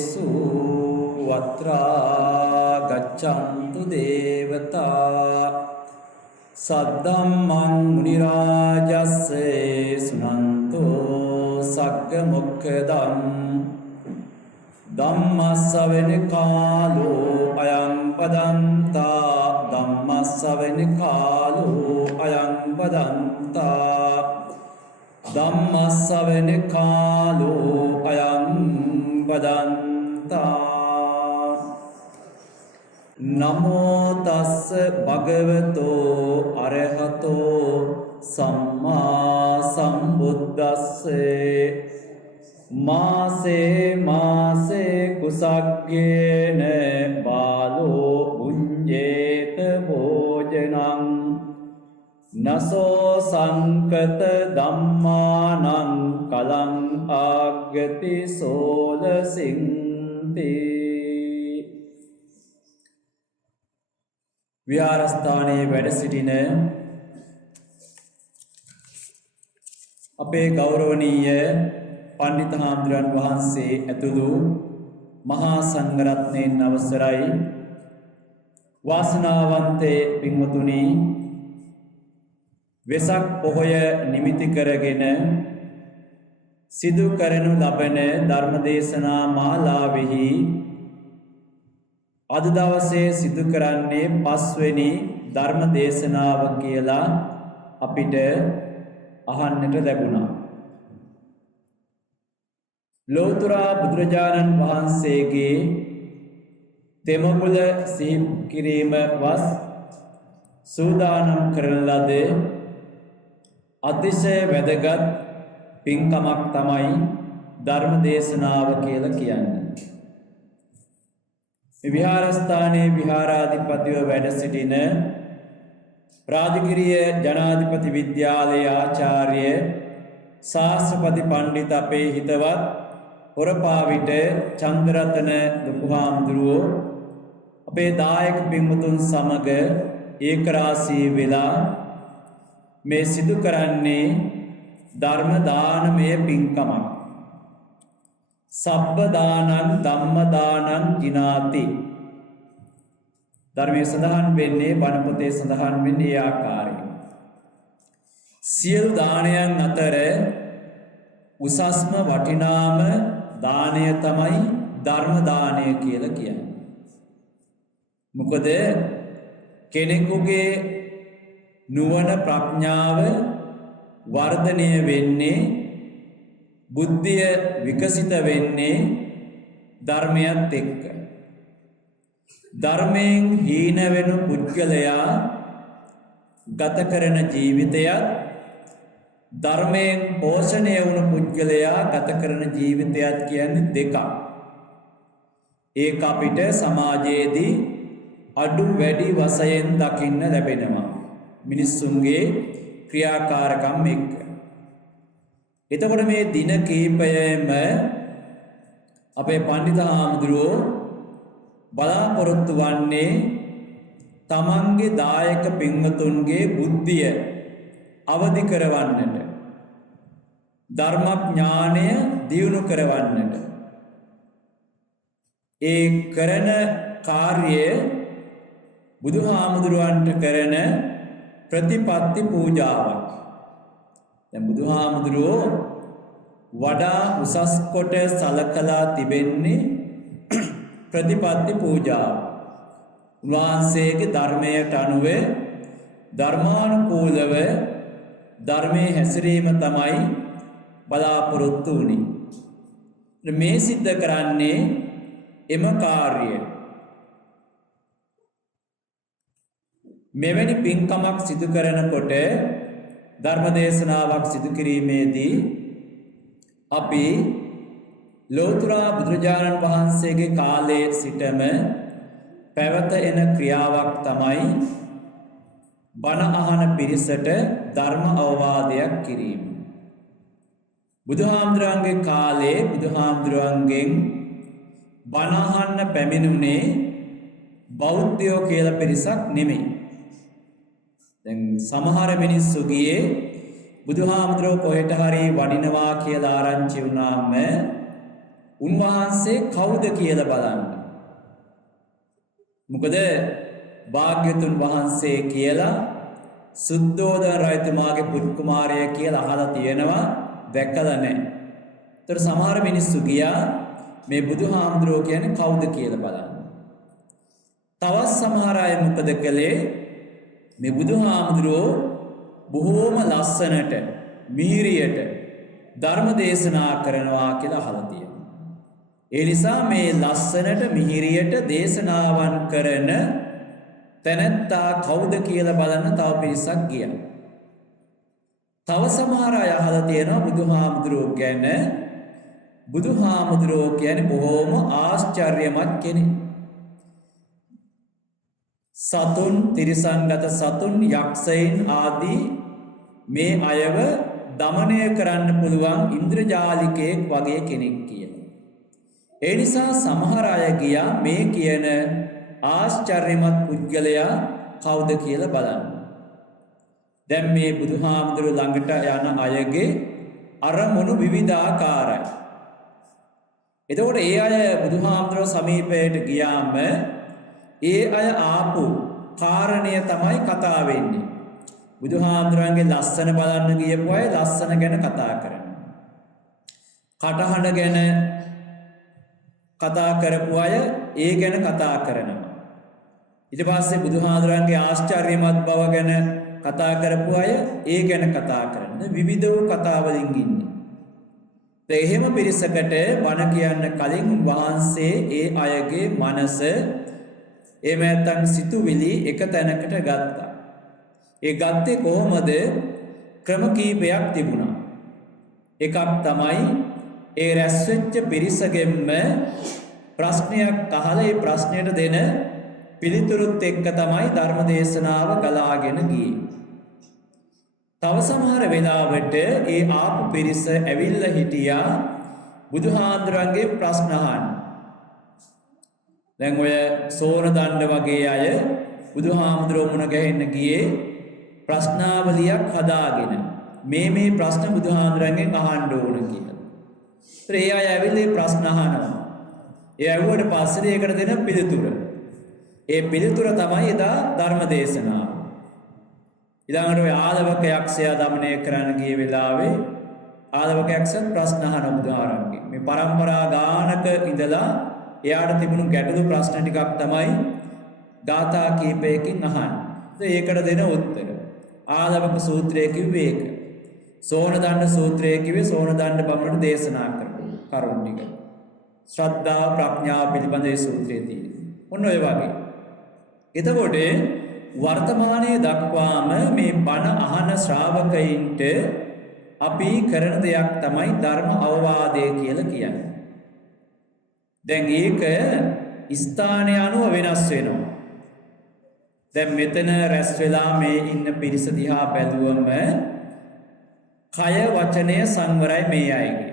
කාලේසු වත්‍රා ගච්ඡන්තු දේවතා සද්ධම්මං මුනි රාජස්සේ සුනන්තෝ සග්ග මොක්ඛදං ධම්මස්සවෙන කාලෝ අයං පදන්තා ධම්මස්සවෙන කාලෝ අයං පදන්තා ධම්මස්සවෙන කාලෝ අයං පදන්තා නමෝ තස්ස භගවතෝ අරහතෝ සම්මා සම්බුද්දස්සේ මාසේ කුසග්ගේන බාලෝ උඤ්ජේත භෝජනං නසෝ සංකත ධම්මානං කලං ආග්ගති සෝලසින්ති. විහාරස්ථානයේ වැඩ සිටින අපේ ගෞරවනීය පණ්ඩිත හාමුදුරන් වහන්සේ ඇතුළු මහා සංඝරත්නයන් අවසරයි. වාසනාවන්තේ පින්වතුනි, වෙසක් පොහොය නිමිති කරගෙන සිදු කරනු ලබන ධර්මදේශනා මාලාවෙහි අද දවසේ සිදු කරන්නේ 5 වෙනි ධර්මදේශනාව කියලා අපිට අහන්නට ලැබුණා. ලෝතර බුදුරජාණන් වහන්සේගේ තෙමමුල සිහි කිරීම වස් සූදානම් කරන ලද අතිශය වැදගත් පින්කමක් තමයි ධර්ම දේශනාව කියලා කියන්නේ. මේ විහාරස්ථානයේ විහාරාධිපතිව වැඩ සිටින රාජගිරිය ජනාධිපති විද්‍යාලයේ ආචාර්ය ශාස්ත්‍රපති පණ්ඩිත අපේ හිතවත් හොරපාවිට චන්ද්‍රරතන දුහාමුදුරුවෝ අපේ දායක පින්වතුන් සමග ඒකරාශී වෙලා මේ සිදු කරන්නේ ධර්ම දානමය පින්කමක්. සබ්බ දානං ධම්ම දානං ජිනාති. ධර්මයේ සඳහන් වෙන්නේ, බණ පොතේ සඳහන් වෙන්නේ ඒ ආකාරයෙන්. සියලු දානයන් අතර උසස්ම වටිනාම දානය තමයි ධර්ම දානය කියලා කියන්නේ. මොකද කෙනෙකුගේ නුවණ ප්‍රඥාව වර්ධනය වෙන්නේ, බුද්ධිය විකසිත වෙන්නේ ධර්මයත් එක්ක. ධර්මයෙන් හීන වෙන පුද්ගලයා ගත කරන ජීවිතයත්, ධර්මයෙන් පෝෂණය වුණු පුද්ගලයා ගත කරන ජීවිතයත් කියන්නේ දෙකක්. ඒක අපිට සමාජයේදී අඩු වැඩි වශයෙන් දකින්න ලැබෙනවා මිනිස්සුන්ගේ ක්‍රියාකාරකම් එක්ක. එතකොට මේ දින කීපයෙම අපේ පණ්ඩිත හාමුදුරුවෝ බලාපොරොත්තු වන්නේ තමන්ගේ දායක පින්වතුන්ගේ බුද්ධිය අවදි කරවන්නට, ධර්මඥානය දියුණු කරවන්නට. ඒ කරන කාර්යය බුදුහාමුදුරුවන්ට කරන ප්‍රතිපත්ති පූජාවක්. දැන් බුදුහාමුදුරුවෝ වඩා උසස් කොට සලකලා තිබෙන්නේ ප්‍රතිපත්ති පූජාව. උන්වහන්සේගේ ධර්මයට අනුව ධර්මානුකූලව ධර්මයේ හැසිරීම තමයි බලාපොරොත්තු වුණේ. මේ සිද්ධ කරන්නේ එම කාර්යය. මෙවැනි පින්කමක් සිදු කරනකොට, ධර්මදේශනාවක් සිදු කිරීමේදී අපි ලෝතර බුදුරජාණන් වහන්සේගේ කාලයේ සිටම පැවත එන ක්‍රියාවක් තමයි බණ අහන පිරිසට ධර්ම අවවාදයක් කිරීම. බුදුහාමුදුරන්ගේ කාලේ බුදුහාමුදුරන්ගෙන් බණ අහන්න පැමිණුනේ බෞද්ධයෝ කියලා පිරිසක් නෙමෙයි. දැන් සමහර මිනිස්සු ගියේ බුදුහාමුදුරුවෝ කොහෙට හරි වඩිනවා කියලා ආරංචි වුණාම උන්වහන්සේ කවුද කියලා බලන්න. මොකද භාග්‍යතුන් වහන්සේ කියලා සුද්ධෝදන රජතුමාගේ පුත් කුමාරය කියලා අහලා තියෙනවා, දැකලා නැහැ. ඒතර සමහර මිනිස්සු ගියා මේ බුදුහාමුදුරුවෝ කියන්නේ කවුද කියලා බලන්න. තවත් සමහර අය මොකද කළේ? මේ බුදුහාමුදුරුවෝ බොහෝම ලස්සනට මිහිරියට ධර්ම දේශනා කරනවා කියලා අහලා තියෙනවා. ඒ නිසා මේ ලස්සනට මිහිරියට දේශනාවන් කරන තැනැත්තා කවුද කියලා බලන්න තව පිරිසක් ගියා. තව සමහර අය අහලා තියෙනවා බුදුහාමුදුරුවෝ ගැන, බුදුහාමුදුරුවෝ කියන්නේ බොහෝම ආශ්චර්යමත් කෙනෙක්. සතුන්, තිරිසන්ගත සතුන්, යක්ෂයින් ආදී මේ අයව දමනය කරන්න පුළුවන් ඉන්ද්‍රජාලිකයෙක් වගේ කෙනෙක් කියලා. ඒ නිසා සමහර අය ගියා මේ කියන ආශ්චර්යමත් පුද්ගලයා කවුද කියලා බලන්න. දැන් මේ බුදුහාමුදුරුවෝ ළඟට යන අයගේ අරමුණු විවිධාකාරයි. එතකොට ඒ අය බුදුහාමුදුරුවෝ සමීපයට ගියාම ඒ අය ආපු කාරණය තමයි කතා වෙන්නේ. බුදුහාමුදුරන්ගේ ලස්සන බලන්න ගියපු අය ලස්සන ගැන කතා කරනවා. කටහඬ ගැන කතා කරපු අය ඒ ගැන කතා කරනවා. ඊට පස්සේ බුදුහාමුදුරන්ගේ ආශ්චර්යමත් බව ගැන කතා කරපු අය ඒ ගැන කතා කරනවා. විවිධ වූ කතා වලින් ඉන්නේ. ඒ එහෙම පිරිසකට බණ කියන්න කලින් වහන්සේ ඒ අයගේ මනස එහෙම නැත්නම් සිතුවිලි එක තැනකට ගත්තා. ඒ ගත්තේ කොහොමද? ක්‍රම කීපයක් තිබුණා. එකක් තමයි ඒ රැස් වෙච්ච පිරිසගෙන්ම ප්‍රශ්නයක් අහලා ඒ ප්‍රශ්නෙට දෙන පිළිතුරුත් එක්ක තමයි ධර්ම දේශනාව ගලාගෙන ගියේ. තව සමහර වෙලාවට ඒ ආපු පිරිස ඇවිල්ලා හිටියා බුදුහාඳුරන්ගේ ප්‍රශ්න අහන්න. දැන් ඔය සෝන දණ්ඩ වගේ අය බුදුහාමුදුරුවෝ මුණ ගැහෙන්න ගියේ ප්‍රශ්නාවලියක් හදාගෙන මේ ප්‍රශ්න බුදුහාමුදුරන්ගෙන් අහන්න ඕන කියලා. ඒතර ඒ අය ඇවිල්ලා ප්‍රශ්න අහනවා. ඒ ඇහුවට පස්සේ ඒකට දෙන පිළිතුර. ඒ පිළිතුර තමයි එදා ධර්ම දේශනාව. ඊළඟට ඔය ආලවක යක්ෂයා দমনය කරන්න ගිය වෙලාවේ ආලවක යක්ෂයන් ප්‍රශ්න අහන බුදුහාරන්ගේ. මේ પરම්පරා ගානක ඉඳලා එයාට තිබුණු ගැටළු ප්‍රශ්න ටිකක් තමයි ගාථා කීපයකින් අහන්නේ. ඒකට දෙන උත්තර. ආලවක සූත්‍රය කිව්වේ ඒක. සෝන දණ්ඩ සූත්‍රය කිව්වේ සෝන දණ්ඩ බමුණට දේශනා කරපු කරුණ ටික. ශ්‍රද්ධා ප්‍රඥා පිළිබඳ ඒ සූත්‍රයේ තියෙනවා. ඔන්න ඔය වගේ. එතකොට වර්තමානයේ දක්වාම මේ බණ අහන ශ්‍රාවකයින්ට අපි කරන දෙයක් තමයි ධර්ම අවවාදය කියලා කියන්නේ. දැන් ඒක ස්ථානය අනුව වෙනස් වෙනවා. දැන් මෙතන රැස් වෙලා මේ ඉන්න පිරිස දිහා බැලුවම කය වචනය සංවරයි මේ අයගේ.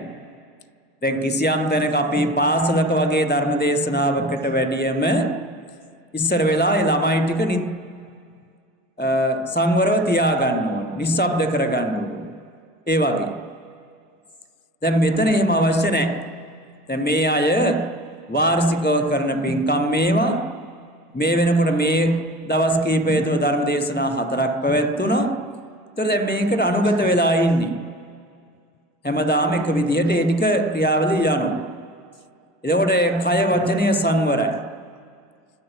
දැන් කිසියම් තැනක අපි පාසලක වගේ ධර්ම දේශනාවකට වැඩියම ඉස්සර වෙලා ඒ ළමයි ටික සංවරව තියාගන්න ඕන, නිස්සබ්ද කරගන්න ඕන. ඒ වගේ. දැන් මෙතන එහෙම අවශ්‍ය නැහැ. දැන් මේ අය වාර්ෂිකව කරන පින්කම් මේවා මේ වෙනකොට මේ දවස් කීපය තුළ ධර්ම දේශනා 4ක් පැවැත්වුණා. ඒතර දැන් මේකට අනුගත වෙලා ඉන්නේ. හැමදාම එක විදිහට ඒ ටික ක්‍රියාවලිය යනවා. එතකොට කය වචනය සංවරයි.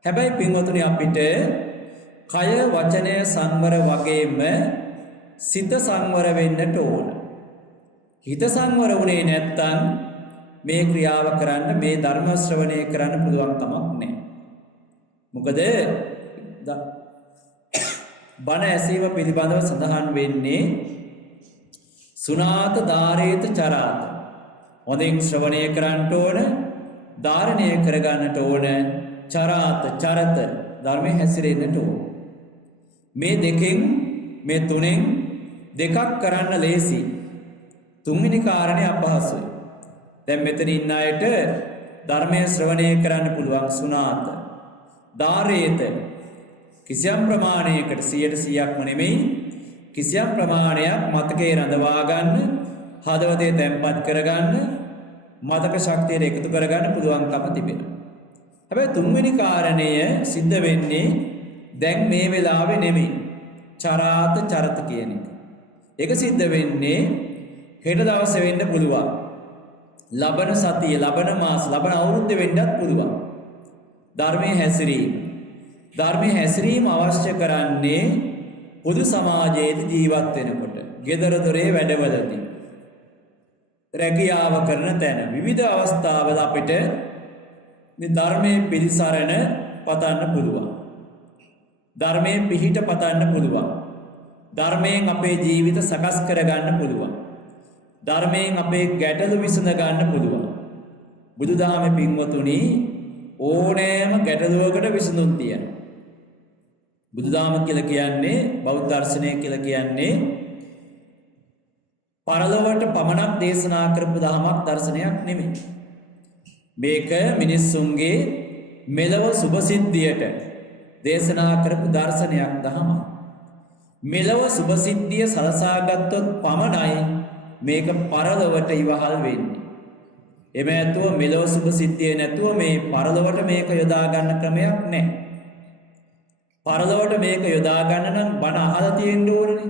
හැබැයි පින්වතුනි අපිට කය වචනය සංවර වගේම සිත සංවර වෙන්නට ඕන. හිත සංවර වුණේ නැත්තම් මේ ක්‍රියාව කරන්න, මේ ධර්ම ශ්‍රවණය කරන්න පුළුවන් කමක් නැහැ. මොකද බණ ඇසීම පිළිබඳව සඳහන් වෙන්නේ සුනාත ධාරේත චරාත. හොඳින් ශ්‍රවණය කරන්න ඕන, ධාරණය කරගන්නට ඕන, චරාත චරත ධර්මයේ හැසිරෙන්නට ඕන. මේ දෙකෙන් මේ තුනෙන් දෙකක් කරන්න ලේසි. තුන්වෙනි කාරණේ අපහසුයි. දැන් මෙතන ඉන්න අයට ධර්මයේ ශ්‍රවණය කරන්න පුළුවන් සුනාත. ධාරේත කිසියම් ප්‍රමාණයකට 100%ක්ම නෙමෙයි, කිසියම් ප්‍රමාණයක් මතකේ රඳවා ගන්න, හදවතේ තැම්පත් කරගන්න, මතක ශක්තියට එකතු කරගන්න පුළුවන්කම තිබෙනවා. හැබැයි තුන්වෙනි කාරණය සිද්ධ වෙන්නේ දැන් මේ වෙලාවේ නෙමෙයි. චරාත චරත කියන එක. ඒක සිද්ධ වෙන්නේ හෙට දවසේ වෙන්න පුළුවන්. ලබන සතිය, ලබන මාස, ලබන අවුරුද්ද වෙන්නත් පුළුවන්. ධර්මයේ හැසිරීම. ධර්මයේ හැසිරීම අවශ්‍ය කරන්නේ පොදු සමාජයේ ජීවත් වෙනකොට. ගෙදර දොරේ වැඩවලදී. රැකියාව කරන තැන විවිධ අවස්ථාවල අපිට මේ ධර්මයේ පිළිසරණ පතන්න පුළුවන්. ධර්මයේ පිහිට පතන්න පුළුවන්. ධර්මයෙන් අපේ ජීවිත සකස් කරගන්න පුළුවන්. ධර්මයෙන් අපේ ගැටලු විසඳ ගන්න පුළුවන්. බුදුදහමේ පින්වතුනි ඕනෑම ගැටලුවකට විසඳුම් තියෙනවා. බුදුදහම කියලා කියන්නේ බෞද්ධ දර්ශනය කියලා කියන්නේ පරලොවට පමණක් දේශනා කරපු දහමක් දර්ශනයක් නෙමෙයි. මේක මිනිස්සුන්ගේ මෙලව සුභසිද්ධියට දේශනා කරපු දර්ශනයක් දහමක්. මෙලව සුභසිද්ධිය සලසා ගත්තොත් පමණයි මේක පරලොවට ඉවහල් වෙන්නේ. එමෙ ඇතුව මෙලව සුභසිද්ධිය නැතුව මේ පරලොවට මේක යොදා ගන්න ක්‍රමයක් නැහැ. පරලොවට මේක යොදා ගන්න නම් බණ අහලා තියෙන්න ඕනේ.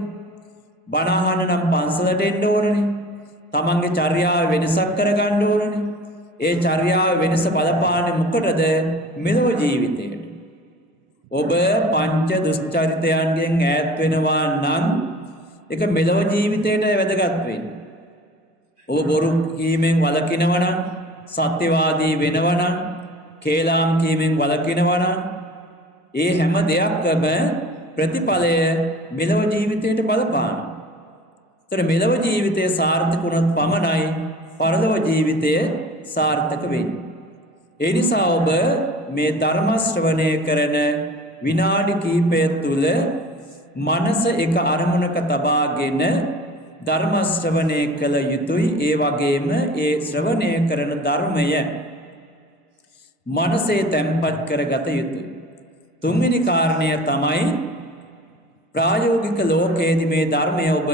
බණ අහන්න නම් පන්සලට එන්න ඕනේ. තමන්ගේ චර්යාව වෙනසක් කරගන්න ඕනේ. ඒ චර්යාව වෙනස බලපාන්නේ මොකටද? මෙලොව ජීවිතයට. ඔබ පංච දුෂ්චරිතයන්ගෙන් ඈත් වෙනවා නම් ඒක මෙලොව ජීවිතයට වැදගත් වෙන්නේ. ඔබ බොරු කීමෙන් වළකිනවා නම්, සත්‍යවාදී වෙනවා නම්, කේලාම් කීමෙන් වළකිනවා නම්, ඒ හැම දෙයක්ම ප්‍රතිඵලය මෙලොව ජීවිතයට බලපානවා. ඒතර මෙලොව ජීවිතය සාර්ථක වුණොත් පමණයි පරලොව ජීවිතය සාර්ථක වෙන්නේ. ඒ නිසා ඔබ මේ ධර්ම ශ්‍රවණය කරන විනාඩි කිහිපය තුල මනස එක අරමුණක තබාගෙන ධර්ම ශ්‍රවණය කළ යුතුයි. ඒ වගේම ඒ ශ්‍රවණය කරන ධර්මය මනසේ තැම්පත් කරගත යුතුයි. තුන්වෙනි කාරණය තමයි ප්‍රායෝගික ලෝකයේදී මේ ධර්මය ඔබ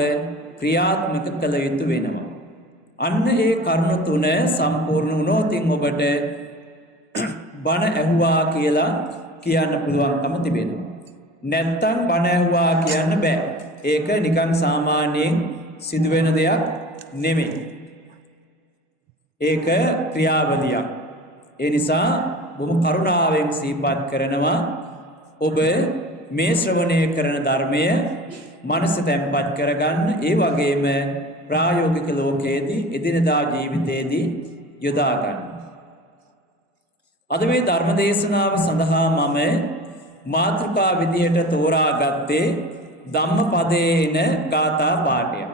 ක්‍රියාත්මක කළ යුතු වෙනවා. අන්න ඒ කරුණු තුන සම්පූර්ණ වුණොත් ඔබට බණ ඇහුවා කියලා කියන්න පුළුවන්කම තිබෙනවා. නැත්තම් බණ ඇහුවා කියන්න බෑ. ඒක නිකන් සාමාන්‍යයෙන් සිදුවෙන දෙයක් නෙමෙයි. ඒක ක්‍රියාවලියක්. ඒ නිසා බොහොම කරුණාවෙන් සිහිපත් කරනවා ඔබ මේ ශ්‍රවණය කරන ධර්මය මනස තැම්පත් කරගන්න. ඒ වගේම ප්‍රායෝගික ලෝකයේදී එදිනදා ජීවිතයේදී යොදා ගන්න. අද මේ ධර්ම දේශනාව සඳහා මම මාතෘකා විදියට තෝරාගත්තේ ධම්මපදේන ගාථා පාඨය.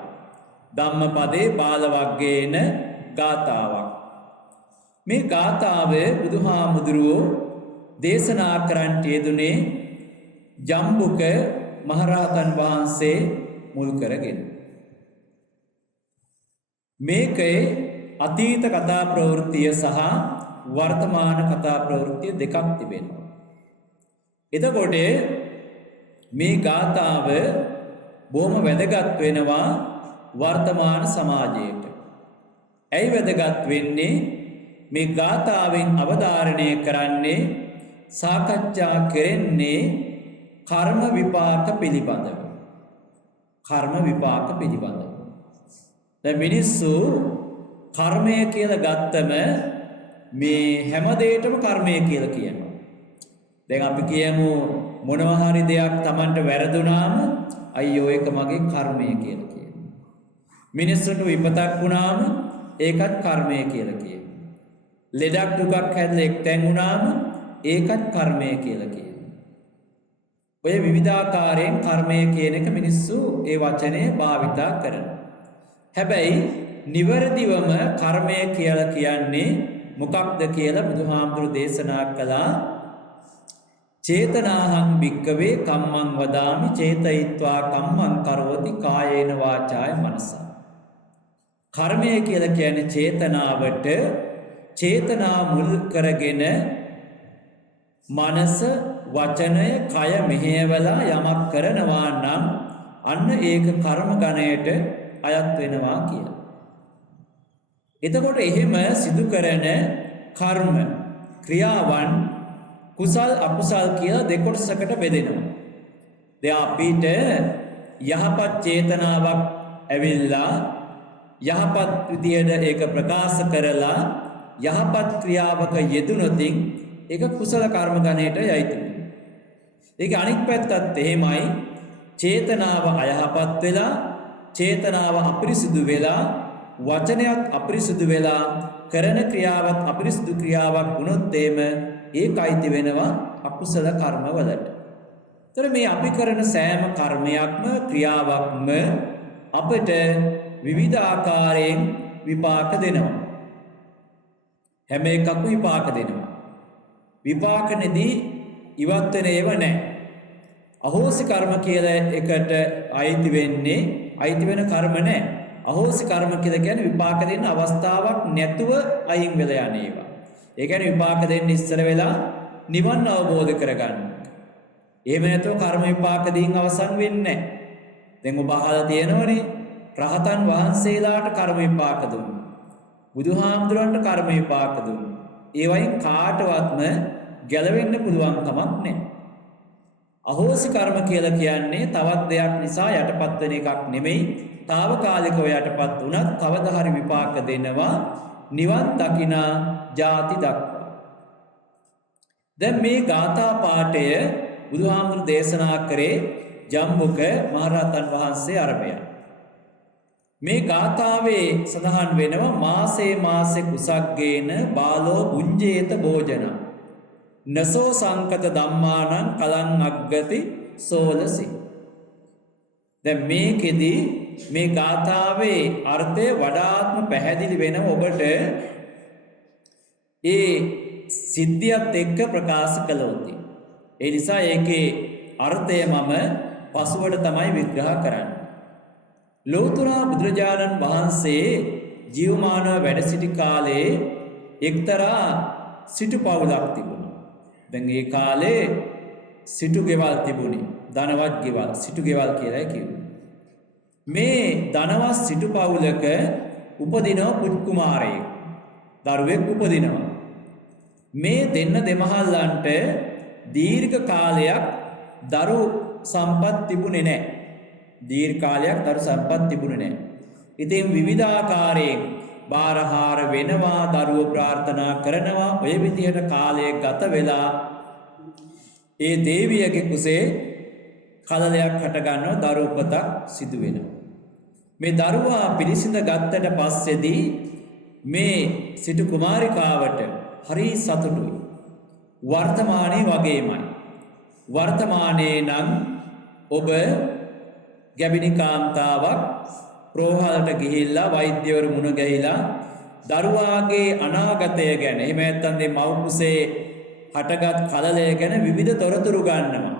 ධම්මපදේ බාල වග්ගේන ගාථාවක්. මේ ගාථාව බුදුහාමුදුරුවෝ දේශනා කරන්නට යෙදුනේ ජම්බුක මහරහතන් වහන්සේ මුල් කරගෙන. මේකේ අතීත කතා ප්‍රවෘත්තිය සහ වර්තමාන කතා ප්‍රවෘත්තිය දෙකක් තිබෙනවා. එතකොට මේ ගාථාව බොහොම වැදගත් වෙනවා වර්තමාන සමාජයට. ඇයි වැදගත් වෙන්නේ? මේ ගාථාවෙන් අවධාරණය කරන්නේ සාකච්ඡා කරන්නේ කර්ම විපාක පිළිබඳව. කර්ම විපාක පිළිබඳව. දැන් මිනිස්සු කර්මය කියලා ගත්තම මේ හැම දෙයකම කර්මය කියලා කියනවා. දැන් අපි කියමු මොනවා හරි දෙයක් Tamanට වැරදුනාම අයියෝ ඒක මගේ කර්මය කියලා කියනවා. මිනිස්සුන්ට විපතක් වුණාම ඒකත් කර්මය කියලා කියනවා. ලෙඩක් දුකක් හැදලා එක්තැන් වුණාම ඒකත් කර්මය කියලා කියනවා. ඔය විවිධාකාරයෙන් කර්මය කියන එක මිනිස්සු ඒ වචනේ භාවිතා කරනවා. හැබැයි නිවැරදිවම කර්මය කියලා කියන්නේ මොකක්ද කියලා බුදුහාමුදුරු දේශනා කළා. චේතනාහං භික්කවේ කම්මං වදාමි චේතයිත්වා කම්මං කරවති කායේන වාචාය මනසා. කර්මය කියලා කියන්නේ චේතනාවට චේතනා මුල් කරගෙන මනස වචනය කය මෙහෙයවලා යමක් කරනවා නම් අන්න ඒක කර්ම ගණයට අයත් වෙනවා කියලා. එතකොට එහෙම සිදු කරන කර්ම ක්‍රියාවන් කුසල් අකුසල් කියලා දෙකොටසකට බෙදෙනවා. දැන් අපිට යහපත් චේතනාවක් ඇවිල්ලා යහපත් විදියට ඒක ප්‍රකාශ කරලා යහපත් ක්‍රියාවක යෙදුනොත් ඒක කුසල කර්ම ගණයට යයිති. ඒක අනිත් පැත්තත් එහෙමයි. චේතනාව අයහපත් වෙලා චේතනාව අපිරිසුදු වෙලා වචනයත් අපිරිසුදු වෙලා කරන ක්‍රියාවත් අපිරිසුදු ක්‍රියාවක් වුණොත් ඒකයිති වෙනවා අකුසල කර්මවලට. ඒතර මේ අපි කරන සෑම කර්මයක්ම ක්‍රියාවක්ම අපිට විවිධ ආකාරයෙන් විපාක දෙනවා. හැම එකක්ම විපාක දෙනවා. විපාකනේදී ඉවත් වෙන ඒවා නැහැ. අහෝසි කර්ම කියලා එකට අයිති වෙන කර්ම නැහැ. අහෝසි කර්ම කියලා කියන්නේ විපාක දෙන්න අවස්ථාවක් නැතුව අයින් වෙලා යන ඒවා. ඒ කියන්නේ විපාක දෙන්න ඉස්සර වෙලා නිවන් අවබෝධ කරගන්න. එහෙම නැතුව කර්ම විපාක දීන් අවසන් වෙන්නේ නැහැ. දැන් ඔබ අහලා තියෙනවනේ රහතන් වහන්සේලාට කර්ම විපාක දුන්නා. බුදුහාමුදුරන්ට කර්ම විපාක දුන්නා. ඒ වයින් කාටවත්ම ගැලවෙන්න පුළුවන් කමක් නැහැ. අහෝසි කර්ම කියලා කියන්නේ තවත් දෙයක් නිසා යටපත් වෙන එකක් නෙමෙයි. తాවකාලිකව යටපත් වුණත් කවදා හරි විපාක දෙනවා නිවන් දකිනා ජාති දක්වා. දැන් මේ ගාථා පාඨය බුදුහාමුදුරු දේශනා කරේ ජම්බුක මහරහතන් වහන්සේ අරබය. මේ ගාථාවේ සඳහන් වෙනවා මාසේ කුසග්ගේන බාලෝ බුඤ්ජේත භෝජන නසෝ සංකත ධම්මානං කලං අග්ගති සෝලසි. දැන් මේකෙදි මේ ගාථාවේ අර්ථය වඩාත්ම පැහැදිලි වෙනව ඔබට ඒ සිද්ධියත් එක්ක ප්‍රකාශ කළොත්. ඒ නිසා ඒකේ අර්ථය මම පසුවට තමයි විග්‍රහ කරන්නේ. ලෝතර බුදුරජාණන් වහන්සේ ජීවමානව වැඩ සිටි කාලේ එක්තරා සිටු පවුලක් තිබුණා. දැන් ඒ කාලේ සිටු ගෙවල් තිබුණේ. ධනවත් ගෙවල්, සිටු ගෙවල් කියලා කිව්වේ. මේ ධනවත් සිටු පවුලක උපදින පුත් කුමාරයෙක්, දරුවෙක් උපදිනවා. මේ දෙමහල්ලන්ට දීර්ඝ කාලයක් දරු සම්පත් තිබුණේ නැහැ. දීර්ඝ කාලයක් දරු සම්පත් තිබුණේ නැහැ. ඉතින් විවිධාකාරයෙන් බාරහාර වෙනවා, දරුවෝ ප්‍රාර්ථනා කරනවා. ඔය විදිහට කාලය ගත වෙලා ඒ දේවියගේ කුසේ කලලයක් හට ගන්නවා, දරු උපතක් සිදු වෙනවා. මේ දරුවා පිළිසිඳ ගත්තට පස්සේදී මේ සිටු කුමාරිකාවට හරි සතුටුයි. වර්තමානයේ වගේමයි. වර්තමානයේ නම් ඔබ ගැබිනි කාන්තාවක් ප්‍රෝහලට ගිහිල්ලා වෛද්‍යවරු මුණ ගැහිලා දරුවාගේ අනාගතය ගැන, එහෙම නැත්නම් මේ මව් කුසේ හටගත් කලලය ගැන විවිධ තොරතුරු ගන්නවා.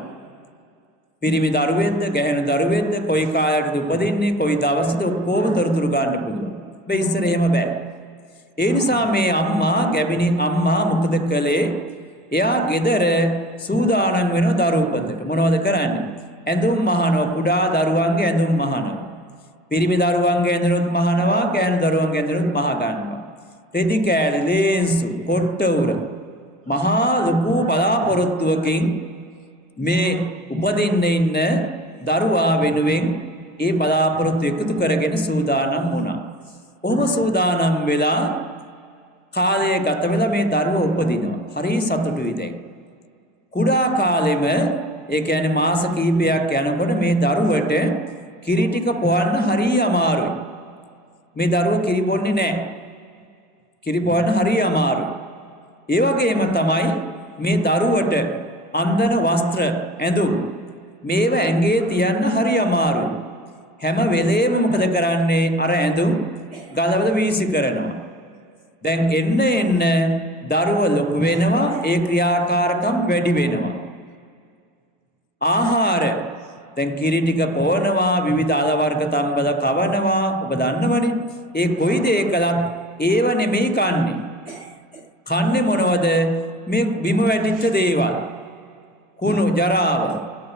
පිරිමි දරුවෙක්ද, ගැහැණු දරුවෙක්ද, කොයි කාලයකද උපදින්නේ, කොයි දවසද, ඔක්කොම තොරතුරු ගන්න පුළුවන්. මේ ඉස්සර එහෙම බෑ. ඒ නිසා මේ ගැබිනි අම්මා මොකද කළේ? එයා ගෙදර සූදානම් වෙන දරු උපතට. මොනවද කරන්නේ? ඇඳුම් මහනවා, කුඩා දරුවන්ගේ ඇඳුම් මහනවා. පිරිමි දරුවන්ගේ ඇඳුම් මහනවා, ගැහැණු දරුවන්ගේ ඇඳුම් මහ ගන්නවා. රෙදි කෑලි, ලේන්සු, කොට්ට උර මහා ලොකු බලාපොරොත්තුවකින් මේ උපදින්න ඉන්න දරුවා වෙනුවෙන් ඒ බලාපොරොත්තු එකතු කරගෙන සූදානම් වුණා. ඔහොම සූදානම් වෙලා කාලය ගත වෙලා මේ දරුවා උපදිනවා. හරි සතුටුයි දැන්. කුඩා කාලෙම, ඒ කියන්නේ මාස කිහිපයක් යනකොට මේ දරුවට කිරි ටික පොවන්න හරි අමාරුයි. මේ දරුවා කිරි බොන්නේ නැහැ. කිරි පොවන්න හරි අමාරුයි. ඒ වගේම තමයි මේ දරුවට අන්දන වස්ත්‍ර, ඇඳුම් මේව ඇඟේ තියන්න හරි අමාරුයි. හැම වෙලේම මොකද කරන්නේ? අර ඇඳුම් ගලවලා වීසි කරනවා. දැන් එන්න දරුව ලොකු වෙනවා, ඒ ක්‍රියාකාරකම් වැඩි වෙනවා. ආහාර දැන් කිරි ටික පොවනවා, විවිධ අල වර්ග තම්බල කවනවා. ඔබ දන්නවනේ. ඒ කොයි දේ කළත් ඒව නෙමෙයි කන්නේ. කන්නේ මොනවද? මේ බිම වැටිච්ච දේවල්. කුණු, ජරාව.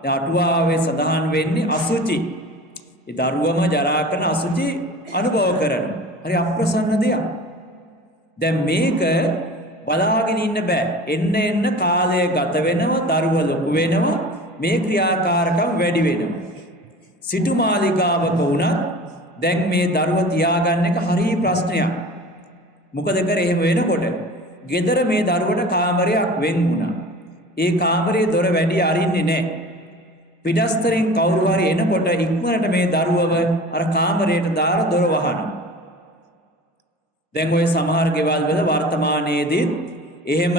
අටුවාවේ සඳහන් වෙන්නේ අසුචි. ඒ දරුවම ජරා කරන අසුචි අනුභව කරන. හරි අප්‍රසන්න දෙයක්. දැන් මේක බලාගෙන ඉන්න බෑ. එන්න එන්න කාලය ගත වෙනවා, දරුව ලොකු වෙනවා, මේ ක්‍රියාකාරකම් වැඩි වෙනවා. සිටු මාලිගාවක වුණත් දැන් මේ දරුව තියාගන්න එක හරිය ප්‍රශ්නයක්. මොකද කරේ එහෙම වෙනකොට ගෙදර මේ දරුවට කාමරයක් වෙන් වුණා. ඒ කාමරයේ දොර වැඩි අරින්නේ නැහැ. පිටස්තරින් කවුරු හරි එනකොට ඉක්මනට මේ දරුවව අර කාමරයට දාලා දොර වහනවා. දැන් ওই සමහර ගෙවල් වල වර්තමානයේදී එහෙම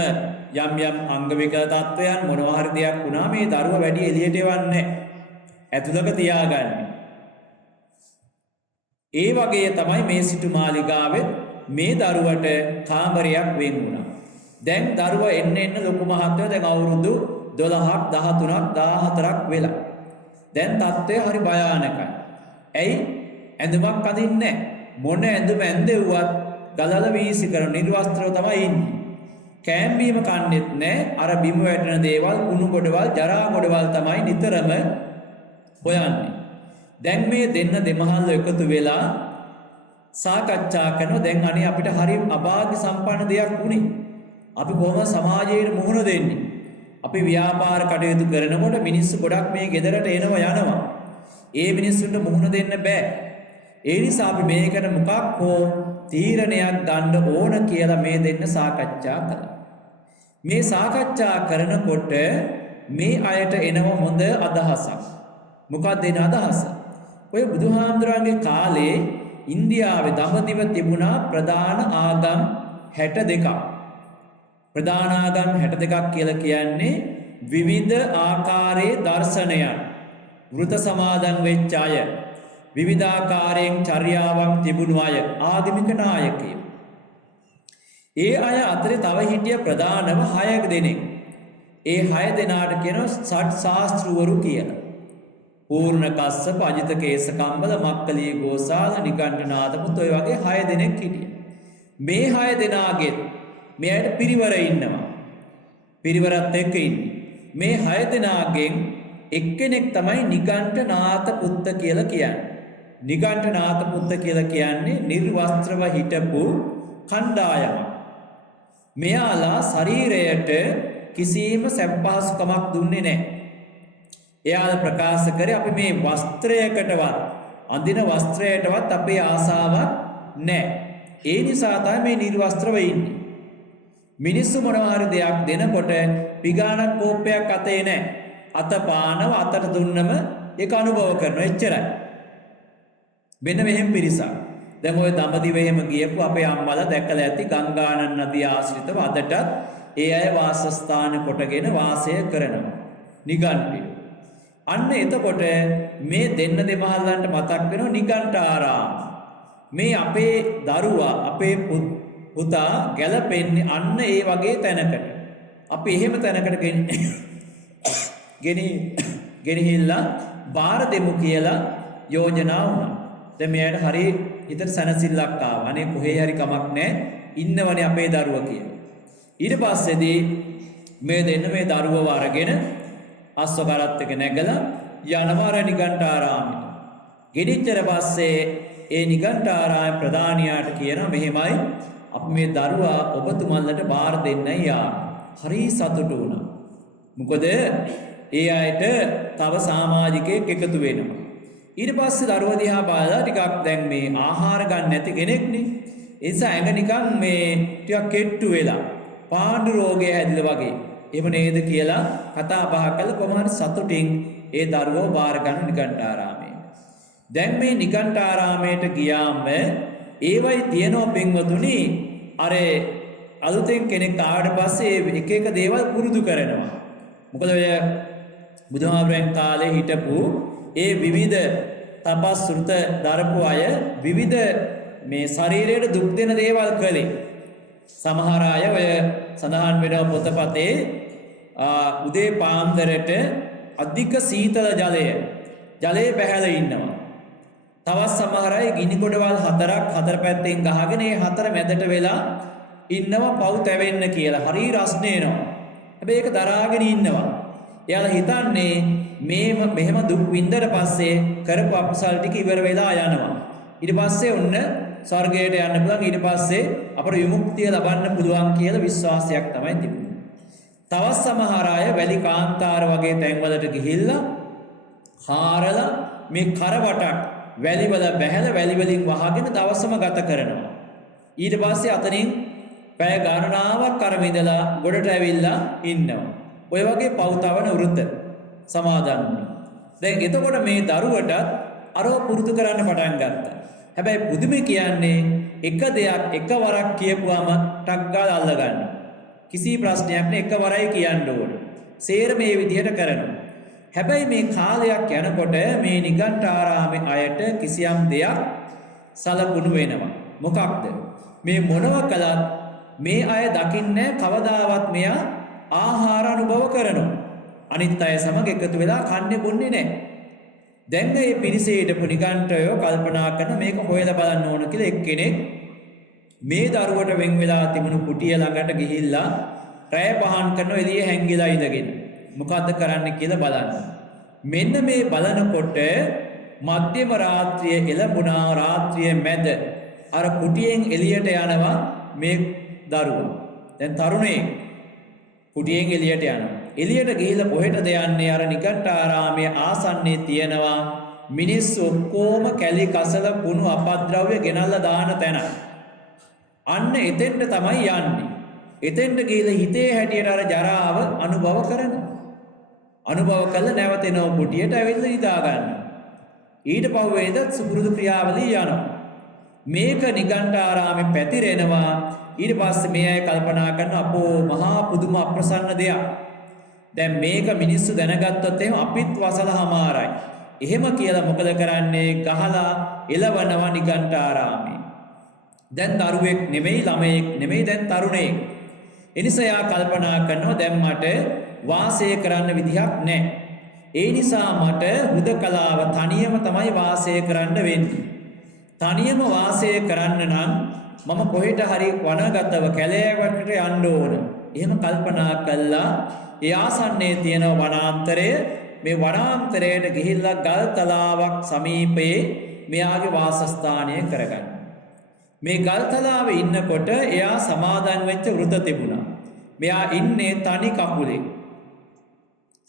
යම් යම් අංග විකල තත්වයන් මොනවා හරි දෙයක් වුණා මේ දරුවා වැඩි එළියට එවන්නේ නැහැ. ඇතුළක තියාගන්නේ. ඒ වගේ තමයි මේ සිටු මාලිගාවෙත් මේ දරුවට කාමරයක් වෙන් වුණා. දැන් දරුවා එන්න එන්න ලොකු මහත්වයා දැන් අවුරුදු 12ක් 13ක් 14ක් වෙලා. දැන් තත්ත්වය හරි භයානකයි. ඇයි? ඇඳුමක් අඳින්නේ නැහැ. මොන ඇඳුම ඇඳෙව්වත් ගලල වීසි කරන නිර්වස්ත්‍රව තමයි ඉන්නේ. කෑම බීම කන්නේත් නැහැ. අර බිම වැටෙන දේවල්, කුණු ගොඩවල්, ජරා ගොඩවල් තමයි නිතරම හොයන්නේ. දැන් මේ දෙන්න දෙමහල්ල එකතු වෙලා සාකච්ඡා කරනවා. දැන් අනේ අපිට හරි අභාග්‍ය සම්පන්න දෙයක් වුණේ. අපි කොහොමද සමාජයට මුහුණ දෙන්නේ? අපි ව්‍යාපාර කටයුතු කරනකොට මිනිස්සු ගොඩක් මේ ගෙදරට එනවා යනවා. ඒ මිනිස්සුන්ට මුහුණ දෙන්න බෑ. ඒ නිසා අපි මේකට මොකක් හෝ තීරණයක් ගන්න ඕන කියලා මේ දෙන්න සාකච්ඡා කළා. මේ සාකච්ඡා කරනකොට මේ අයට එනවා හොඳ අදහසක්. මොකක්ද එන අදහස? ඔය බුදුහාමුදුරන්ගේ කාලේ ඉන්දියාවේ දඹදිව තිබුණා ප්‍රධාන ආගම් 62ක්. ප්‍රධාන ආගම් 62ක් කියලා කියන්නේ විවිධ ආකාරයේ දර්ශනයන්. වෘත සමාදන් වෙච්ච අය, විවිධාකාරයෙන් චර්යාවන් තිබුණු අය, ආගමික නායකයෝ. ඒ අය අතරේ තව හිටිය ප්‍රධානම 6 දෙනෙක්. ඒ 6 දෙනාට කියනවා සට් ශාස්ත්‍රවරු කියලා. පූර්ණ කස්සප, අජිත කේසකම්බල, මක්කලී ගෝසාල, නිගණ්ඨනාථ පුත් ඔය වගේ 6 දෙනෙක් හිටියා. මේ 6 දෙනාගේ මෙයට පිරිවර ඉන්නවා. පිරිවරත් එක්ක ඉන්නේ. මේ 6 දෙනාගෙන් එක්කෙනෙක් තමයි නිගණ්ඨනාථ පුත් කියලා කියන්නේ. නිගණ්ඨනාථ පුත් කියලා කියන්නේ නිර්වස්ත්‍රව හිටපු කණ්ඩායම. මෙයාලා ශරීරයට කිසිම සැපපහසුකමක් දුන්නේ නැහැ. එයාලා ප්‍රකාශ කරේ අපි මේ වස්ත්‍රයකටවත් අඳින වස්ත්‍රයකටවත් අපේ ආසාවක් නැහැ. ඒ නිසා තමයි මේ නිර්වස්ත්‍රව ඉන්නේ. මිනිස්සු මොනවා හරි දෙයක් දෙනකොට පිගානක් කෝපයක් අතේ නැහැ. අත පානව අතට දුන්නම ඒක අනුභව කරනවා. එච්චරයි. මෙන්න මෙහෙම පිරිසක්. දැන් ඔය දඹදිව එහෙම ගියපු අපේ අම්මලා දැකලා ඇති ගංගානන් නදිය ආශ්‍රිතව අදටත් ඒ අය වාසස්ථාන කොටගෙන වාසය කරනවා. නිගණ්ඨිය. අන්න එතකොට මේ දෙන්න දෙමහල්ලන්ට මතක් වෙනවා නිගණ්ඨාරාම. මේ අපේ දරුවා අපේ පුතා ගැලපෙන්නේ අන්න ඒ වගේ තැනකට. අපි එහෙම තැනකට ගෙනහිල්ලා බාර දෙමු කියලා යෝජනා වුණා. දැන් මෙයාට හරි හිතට සැනසෙල්ලක් ආවා. අනේ කොහේ හරි කමක් නැහැ. ඉන්නවනේ අපේ දරුවා කියලා. ඊට පස්සේදී මේ දෙන්න මේ දරුවව අරගෙන අස්වකරත් එක නැගලා යනවාර නිගණ්ඨාරාමයට. ගෙනිච්චර පස්සේ ඒ නිගණ්ඨාරාම ප්‍රධානියාට කියනවා මෙහෙමයි අපි මේ දරුවා ඔබතුමන්ලට බාර දෙන්නයි යාම. හරි සතුටු වුණා. මොකද ඒ අයට තව සමාජිකයෙක් එකතු වෙනවා. ඊට පස්සේ දරුවා දිහා බලලා ටිකක් දැන් මේ ආහාර ගන්න නැති කෙනෙක්නේ. ඒ නිසා ඇඟ නිකන් මේ ටිකක් කෙට්ටු වෙලා පාණ්ඩු රෝගය හැදිලා වගේ. එහෙම නේද කියලා කතා බහ කළා කොහොම හරි සතුටින් ඒ දරුවෝ බාර ගන්න නිගණ්ඨාරාමයට. දැන් මේ නිගණ්ඨාරාමයට ගියාම ඒවයි තියෙනවා පින්වතුනි අර අලුතෙන් කෙනෙක් ආවට පස්සේ එක එක දේවල් පුරුදු කරනවා. මොකද ඔය බුදුහාමුදුරන් කාලේ හිටපු ඒ විවිධ තපස් සෘත දරපු අය විවිධ මේ ශරීරයට දුක් දෙන දේවල් කළේ. සමහර අය ඔය සඳහන් වෙනවා පොතපතේ උදේ පාන්දරට අධික සීතල ජලයේ බැහැලා ඉන්නවා. තවත් සමහර අය ගිනි ගොඩවල් හතර පැත්තෙන් ගහගෙන ඒ හතර මැදට වෙලා ඉන්නවා පව් තැවෙන්න කියලා. හරි රස්නේනවා. හැබැයි ඒක දරාගෙන ඉන්නවා. එයාලා හිතන්නේ මෙහෙම දුක් විඳලා පස්සේ කරපු අකුසල් ටික ඉවර වෙලා යනවා. ඊට පස්සේ ඔන්න ස්වර්ගයට යන්න පුළුවන්. ඊට පස්සේ අපට විමුක්තිය ලබන්න පුළුවන් කියලා විශ්වාසයක් තමයි තිබුණේ. තවත් සමහර අය වැලි කාන්තාර වගේ තැන්වලට ගිහිල්ලා හාරලා මේ කරවටක් වැලිවල බැහැලා වැලි වලින් වහගෙන දවසම ගත කරනවා. ඊට පස්සේ අතනින් පැය ගණනාවක් අරම ඉඳලා ගොඩට ඇවිල්ලා ඉන්නවා. ඔය වගේ පවුතවන වෘත සමාදන් වුණා. දැන් එතකොට මේ දරුවටත් අරව පුරුදු කරන්න පටන් ගත්තා. හැබැයි පුදුමේ කියන්නේ එක දෙයක් එකවරක් කියපුවාම ටක් ගාලා අල්ල ගන්නවා. කිසි ප්‍රශ්නයක් නෑ එකවරයි කියන්න ඕන. සේර මේ විදිහට කරනවා. හැබැයි මේ කාලයක් යනකොට මේ නිගණ්ඨාරාමේ අයට කිසියම් දෙයක් සලකුණු වෙනවා. මොකක්ද? මේ මොනව කළත් මේ අය දකින්නේ කවදාවත් මෙයා ආහාර අනුභව කරනවා. අනිත් අය සමග එකතු වෙලා කන්නේ බොන්නේ නැහැ. දැන් මේ පිරිසේ හිටපු නිගණ්ඨයෝ කල්පනා කරන මේක හොයලා බලන්න ඕන කියලා එක්කෙනෙක් මේ දරුවට වෙන් වෙලා තිබුණු කුටිය ළඟට ගිහිල්ලා රැය පහන් කරන එළියේ හැංගිලා ඉඳගෙන මොකද්ද කරන්න කියලා බලන්න. මෙන්න මේ බලනකොට මධ්‍යම රාත්‍රියේ එළඹුණා රාත්‍රියේ මැද අර කුටියෙන් එළියට යනවා මේ දරුවා. දැන් තරුණේ කුටියෙන් එළියට යනවා. එළියට ගිහිල්ලා කොහෙටද යන්නේ? අර නිගණ්ඨාරාමයේ ආසන්නයේ තියෙනවා මිනිස්සු ඔක්කොම කැලි කසල කුණු අපද්‍රව්‍ය ගෙනල්ලා දාන තැන. අන්න එතෙන්ට තමයි යන්නේ. එතෙන්ට ගිහිල්ලා හිතේ හැටියට අර ජරාව අනුභව කරනවා. අනුභව කළා නැවතෙනව කුටියට ඇවිල්ලා හිතා ගන්නවා. ඊට පහුවෙන්ද සුපුරුදු ක්‍රියාවලිය යනවා. මේක නිගණ්ඨාරාමේ පැතිරෙනවා. ඊට පස්සේ මේ අය කල්පනා කරන අපෝ මහා පුදුම අප්‍රසන්න දෙයක්. දැන් මේක මිනිස්සු දැනගත්තොත් එහෙම අපිත් වසලහමාරයි. එහෙම කියලා මොකද කරන්නේ? ගහලා එළවනවා නිගණ්ඨාරාමේ. දැන් දරුවෙක් නෙමෙයි ළමයෙක් නෙමෙයි දැන් තරුණයෙක්. එනිසා යා කල්පනා කරනවා දැන් මට වාසය කරන්න විදිහක් නැහැ. ඒ නිසා මට හුදකලාව තනියම තමයි වාසය කරන්න වෙන්නේ. තනියම වාසය කරන්න නම් මම කොහෙට හරි වනගතව කැලෑවකට යන්න ඕන. එහෙම කල්පනා කළා ඒ ආසන්නයේ තියෙන වනාන්තරය මේ වනාන්තරයට ගිහිල්ලා ගල් තලාවක් සමීපයේ මෙයාගේ වාසස්ථානය කරගන්න. මේ ගල් තලාවේ ඉන්නකොට එයා සමාදන් වෙච්ච වෘත තිබුණා. මෙයා ඉන්නේ තනි කකුලෙන්.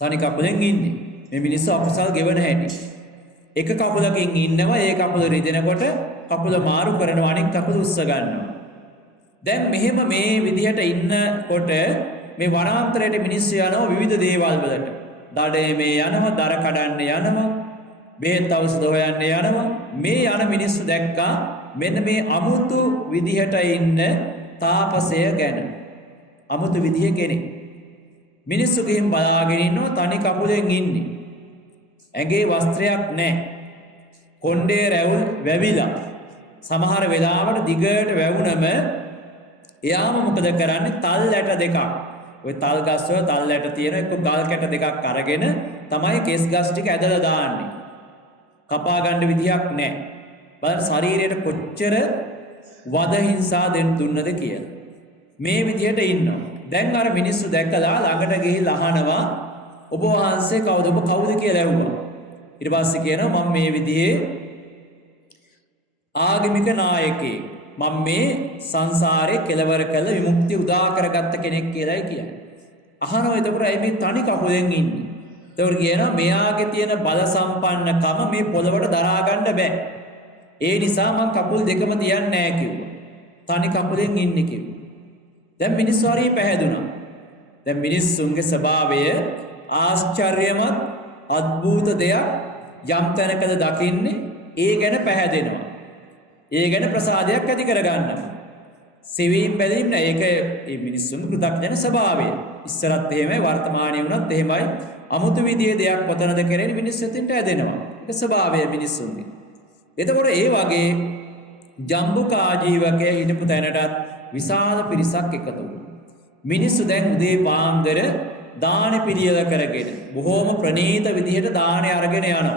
තනි කකුලෙන් ඉන්නේ. මේ මිනිස්සු අකුසල් ගෙවන හැටි. එක කකුලකින් ඉන්නවා ඒ කකුල රිදෙනකොට කකුල මාරු කරනවා අනෙක් කකුල උස්ස ගන්නවා. දැන් මෙහෙම මේ විදිහට ඉන්නකොට මේ වනාන්තරයේ මිනිස්සු යනවා විවිධ දේවල් වලට. දඩේ මේ යනවා, දර කඩන්න යනවා, බෙහෙත් ඖෂධ හොයන්න යනවා. මේ යන මිනිස්සු දැක්කා මෙන්න මේ අමුතු විදිහට ඉන්න තාපසය ගැන. අමුතු විදිහ කෙනෙක්. මිනිස්සු ගිහින් බලාගෙන ඉන්නවා තනි කකුලෙන් ඉන්නේ. ඇඟේ වස්ත්‍රයක් නැහැ. කොණ්ඩේ රැවුල් වැවිලා. සමහර වෙලාවට දිගට වැවුනම එයාම මොකද කරන්නේ? තල් ඇට දෙකක්. ඔය තල් ගස් වල තල් ඇට තියෙන එක ගල් කැට දෙකක් අරගෙන තමයි කෙස් ගස් ටික ඇදලා දාන්නේ. කපා ගන්න විදියක් නැහැ. බලන්න ශරීරයට කොච්චර වද හිංසා දෙන්න දුන්නද කියලා. මේ විදියට ඉන්නවා. දැන් අර මිනිස්සු දැක්කලා ළඟට ගිහිල්ලා අහනවා ඔබ වහන්සේ කවුද? ඔබ කවුද කියලා ඇහුවා. ඊට පස්සේ කියනවා මම මේ විදිහේ ආගමික නායකයෙක්. මම මේ සංසාරේ කෙලවර කළ විමුක්තිය උදා කරගත්ත කෙනෙක් කියලායි කියන්නේ. අහනවා එතකොට ඇයි මේ තනි කකුලෙන් ඉන්නේ? එතකොට කියනවා මෙයාගේ තියෙන බල සම්පන්නකම මේ පොළවට දරා ගන්න බෑ. ඒ නිසා මං කකුල් දෙකම තියන්නේ නැහැ කිව්වා. තනි කකුලෙන් ඉන්නේ කිව්වා. දැන් මිනිස්සු හරි පැහැදුනා. දැන් මිනිස්සුන්ගේ ස්වභාවය ආශ්චර්යමත් අద్భుත දෙයක් යම් තැනකද දකින්නේ ඒ ගැන පැහැදෙනවා. ඒ ගැන ප්‍රසාදයක් ඇති කරගන්නවා. සෙවීම් බැලීම් නෑ. ඒක මේ මිනිස්සුන්ගේ කෘතඥ ස්වභාවය. ඉස්සරත් එහෙමයි වර්තමානයේ වුණත් එහෙමයි. අමුතු විදිහේ දෙයක් කොතනද කරන්නේ මිනිස්සු හිතට ඇදෙනවා. ඒක ස්වභාවය මිනිස්සුන්ගේ. එතකොට ඒ වගේ ජම්බුකා ජීවකයේ හිටපු තැනටත් විශාල පිරිසක් එකතු වුණා. මිනිස්සු දැන් උදේ පාන්දර දාන පිළියෙල කරගෙන බොහෝම ප්‍රණීත විදිහට දානේ අරගෙන යනවා.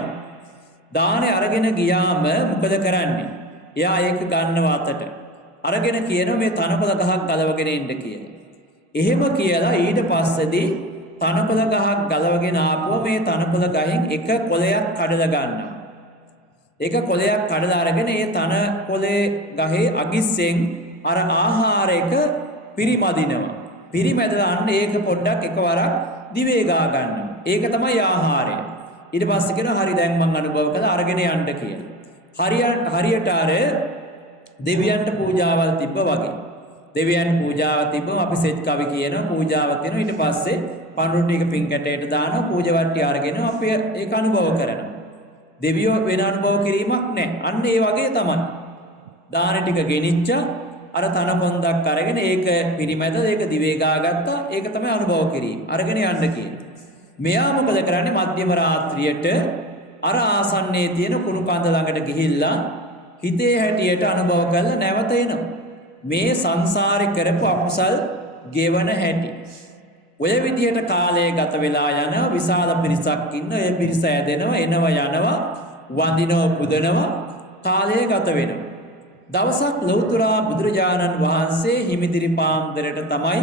දානේ අරගෙන ගියාම මොකද කරන්නේ? එයා ඒක ගන්නවා අතට. අරගෙන කියනවා මේ තනකොළ ගහක් ගලවගෙන එන්න කියලා. එහෙම කියලා ඊට පස්සේදී තනකොළ ගහක් ගලවගෙන ආපුවා මේ තනකොළ ගහෙන් එක කොළයක් කඩලා ගන්නවා. ඒක කොලයක් කඩලා අරගෙන ඒ තන කොලේ ගහේ අගිස්සෙන් අර ආහාරයක පිරිමදිනවා. පිරිමැදලා අන්න ඒක පොඩ්ඩක් එකවරක් දිවේ ගා ගන්නවා. ඒක තමයි ආහාරය. ඊට පස්සේ කියනවා හරි දැන් මම අනුභව කළා අරගෙන යන්න කියලා. හරියට අර දෙවියන්ට පූජාවල් තිබ්බ වගේ. දෙවියන් පූජාව තිබ්බම අපි සෙත් කවි කියන පූජාව කරනවා. ඊට පස්සේ පඳුරු ටික පින් කැටයට දානවා. පූජවට්ටි අරගෙන අපි ඒක අනුභව කරනවා. දෙවියෝ වෙන අනුභව කිරීමක් නැහැ. අන්න ඒ වගේ තමයි. දාන ටික ගෙනිච්චා අර තන පොන්දක් අරගෙන ඒක පිරිමැදලා ඒක දිවේ ගාගත්තා. ඒක තමයි අනුභව කිරීම. අරගෙන යන්න කියන්නේ. මෙයා මොකද කරන්නේ මධ්‍යම රාත්‍රියට අර ආසන්නයේ තියෙන කුණු කන්ද ළඟට ගිහිල්ලා හිතේ හැටියට අනුභව කරලා නැවත එනවා. මේ සංසාරේ කරපු අකුසල් ගෙවන හැටි. ඔය විදිහට කාලය ගත වෙලා යන විශාල පිරිසක් ඉන්න ඒ පිරිස ඇදෙනවා එනවා යනවා වඳිනවා පුදනවා කාලය ගත වෙනවා. දවසක් ලෞතර බුදුරජාණන් වහන්සේ හිමිදිරි පාන්දරට තමයි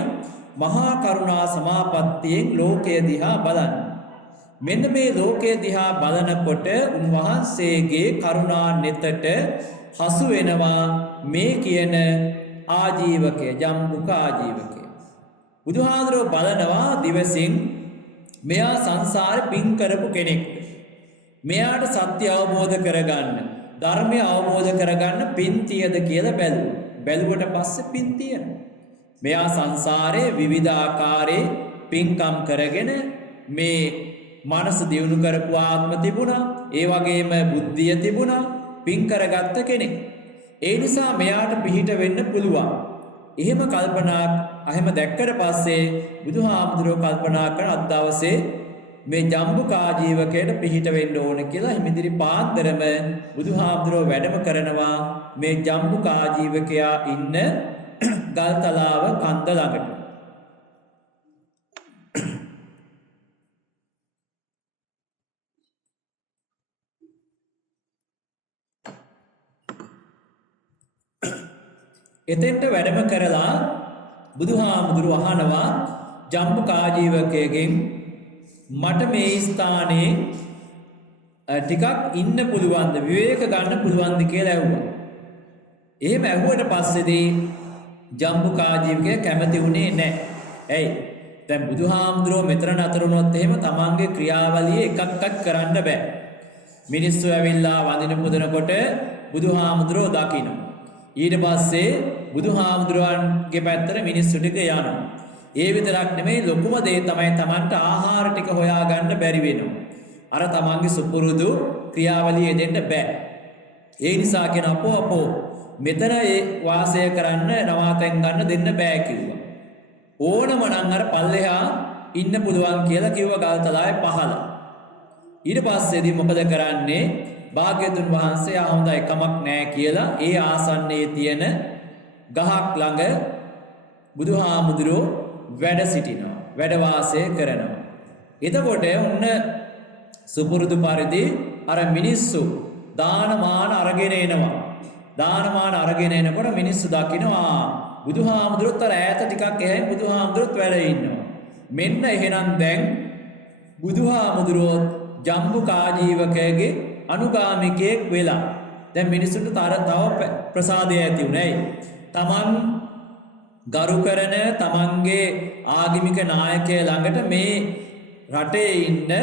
මහා කරුණා සමාපත්තියෙන් ලෝකය දිහා බලන්නේ. මෙන්න මේ ලෝකය දිහා බලනකොට උන්වහන්සේගේ කරුණා නෙතට හසු වෙනවා මේ කියන ආජීවකය ජම්බුක ආජීවකය. බුදුහාඳුරෝ බලනවා දිවසින් මෙයා සංසාරේ පින් කරපු කෙනෙක්. මෙයාට සත්‍ය අවබෝධ කරගන්න ධර්මය අවබෝධ කරගන්න පින් තියද කියලා බැලුවට පස්සේ පින් තියෙනවා. මෙයා සංසාරේ විවිධ ආකාරයේ පින්කම් කරගෙන මේ මනස දියුණු කරපු ආත්ම තිබුණා. ඒ වගේම බුද්ධිය තිබුණා. පින් කරගත්ත කෙනෙක්. ඒ නිසා මෙයාට පිහිට වෙන්න පුළුවන්. එහෙම දැක්කට පස්සේ බුදුහාමුදුරුවෝ කල්පනා කරන අද දවසේ මේ ජම්බුකාජීවකයට පිහිට වෙන්න ඕන කියලා හිමිදිරි පාන්දරම බුදුහාමුදුරුවෝ වැඩම කරනවා මේ ජම්බුකාජීවකයා ඉන්න ගල්තලාව කන්ද ළඟට. එතෙන්ට වැඩම කරලා බුදුහාමුදුරුවෝ අහනවා ජම්බුකාජීවකයෙක්ගෙන් මට මේ ස්ථානයේ ටිකක් ඉන්න පුළුවන්ද විවේක ගන්න පුළුවන්ද කියලා ඇහුවා. එහෙම ඇහුවට පස්සේදී ජම්බුකාජීවකයා කැමති වුණේ නැහැ. ඇයි? දැන් බුදුහාමුදුරුවෝ මෙතන නතර වුණොත් එහෙම තමන්ගේ ක්‍රියාවලිය එකක්වත් කරන්න බෑ. මිනිස්සු ඇවිල්ලා වඳින පුදනකොට බුදුහාමුදුරුවෝ දකින්න. ඊට පස්සේ බුදුහාමුදුරුවන්ගේ පැත්තට මිනිස්සු ටික යනවා. ඒ විතරක් නෙමෙයි ලොකුම දේ තමයි තමන්ට ආහාර ටික හොයාගන්න බැරි වෙනවා. අර තමන්ගේ සුපුරුදු ක්‍රියාවලිය දෙන්න බෑ. ඒ නිසා කියන අපෝ මෙතන ඒ වාසය කරන්න නවාතැන් ගන්න දෙන්න බෑ කිව්වා. ඕනම නම් අර පල්ලෙහා ඉන්න පුළුවන් කියලා කිව්ව ගල්තලාවේ පහළ. ඊට පස්සේදී මොකද කරන්නේ? භාග්‍යතුන් වහන්සේ හොඳයි කමක් නැහැ කියලා ඒ ආසන්නයේ තියෙන ගහක් ළඟ බුදුහාමුදුරුවෝ වැඩ සිටිනවා. වැඩ වාසය කරනවා. එතකොට ඔන්න සුපුරුදු පරිදි අර මිනිස්සු දානමාන අරගෙන එනවා. දානමාන අරගෙන එනකොට මිනිස්සු දකිනවා බුදුහාමුදුරුවෝත් අර ඈත ටිකක් එහේ බුදුහාමුදුරුවෝත් වැඩ ඉන්නවා. මෙන්න එහෙනම් දැන් බුදුහාමුදුරුවෝ ජම්බුකාජීවකයේ අනුගාමිකයෙක් වෙලා දැන් මිනිසුන්ට තව ප්‍රසාදය ඇති උනේ. තමන් ගරු කරන තමන්ගේ ආගමික නායකයා ළඟට මේ රටේ ඉන්න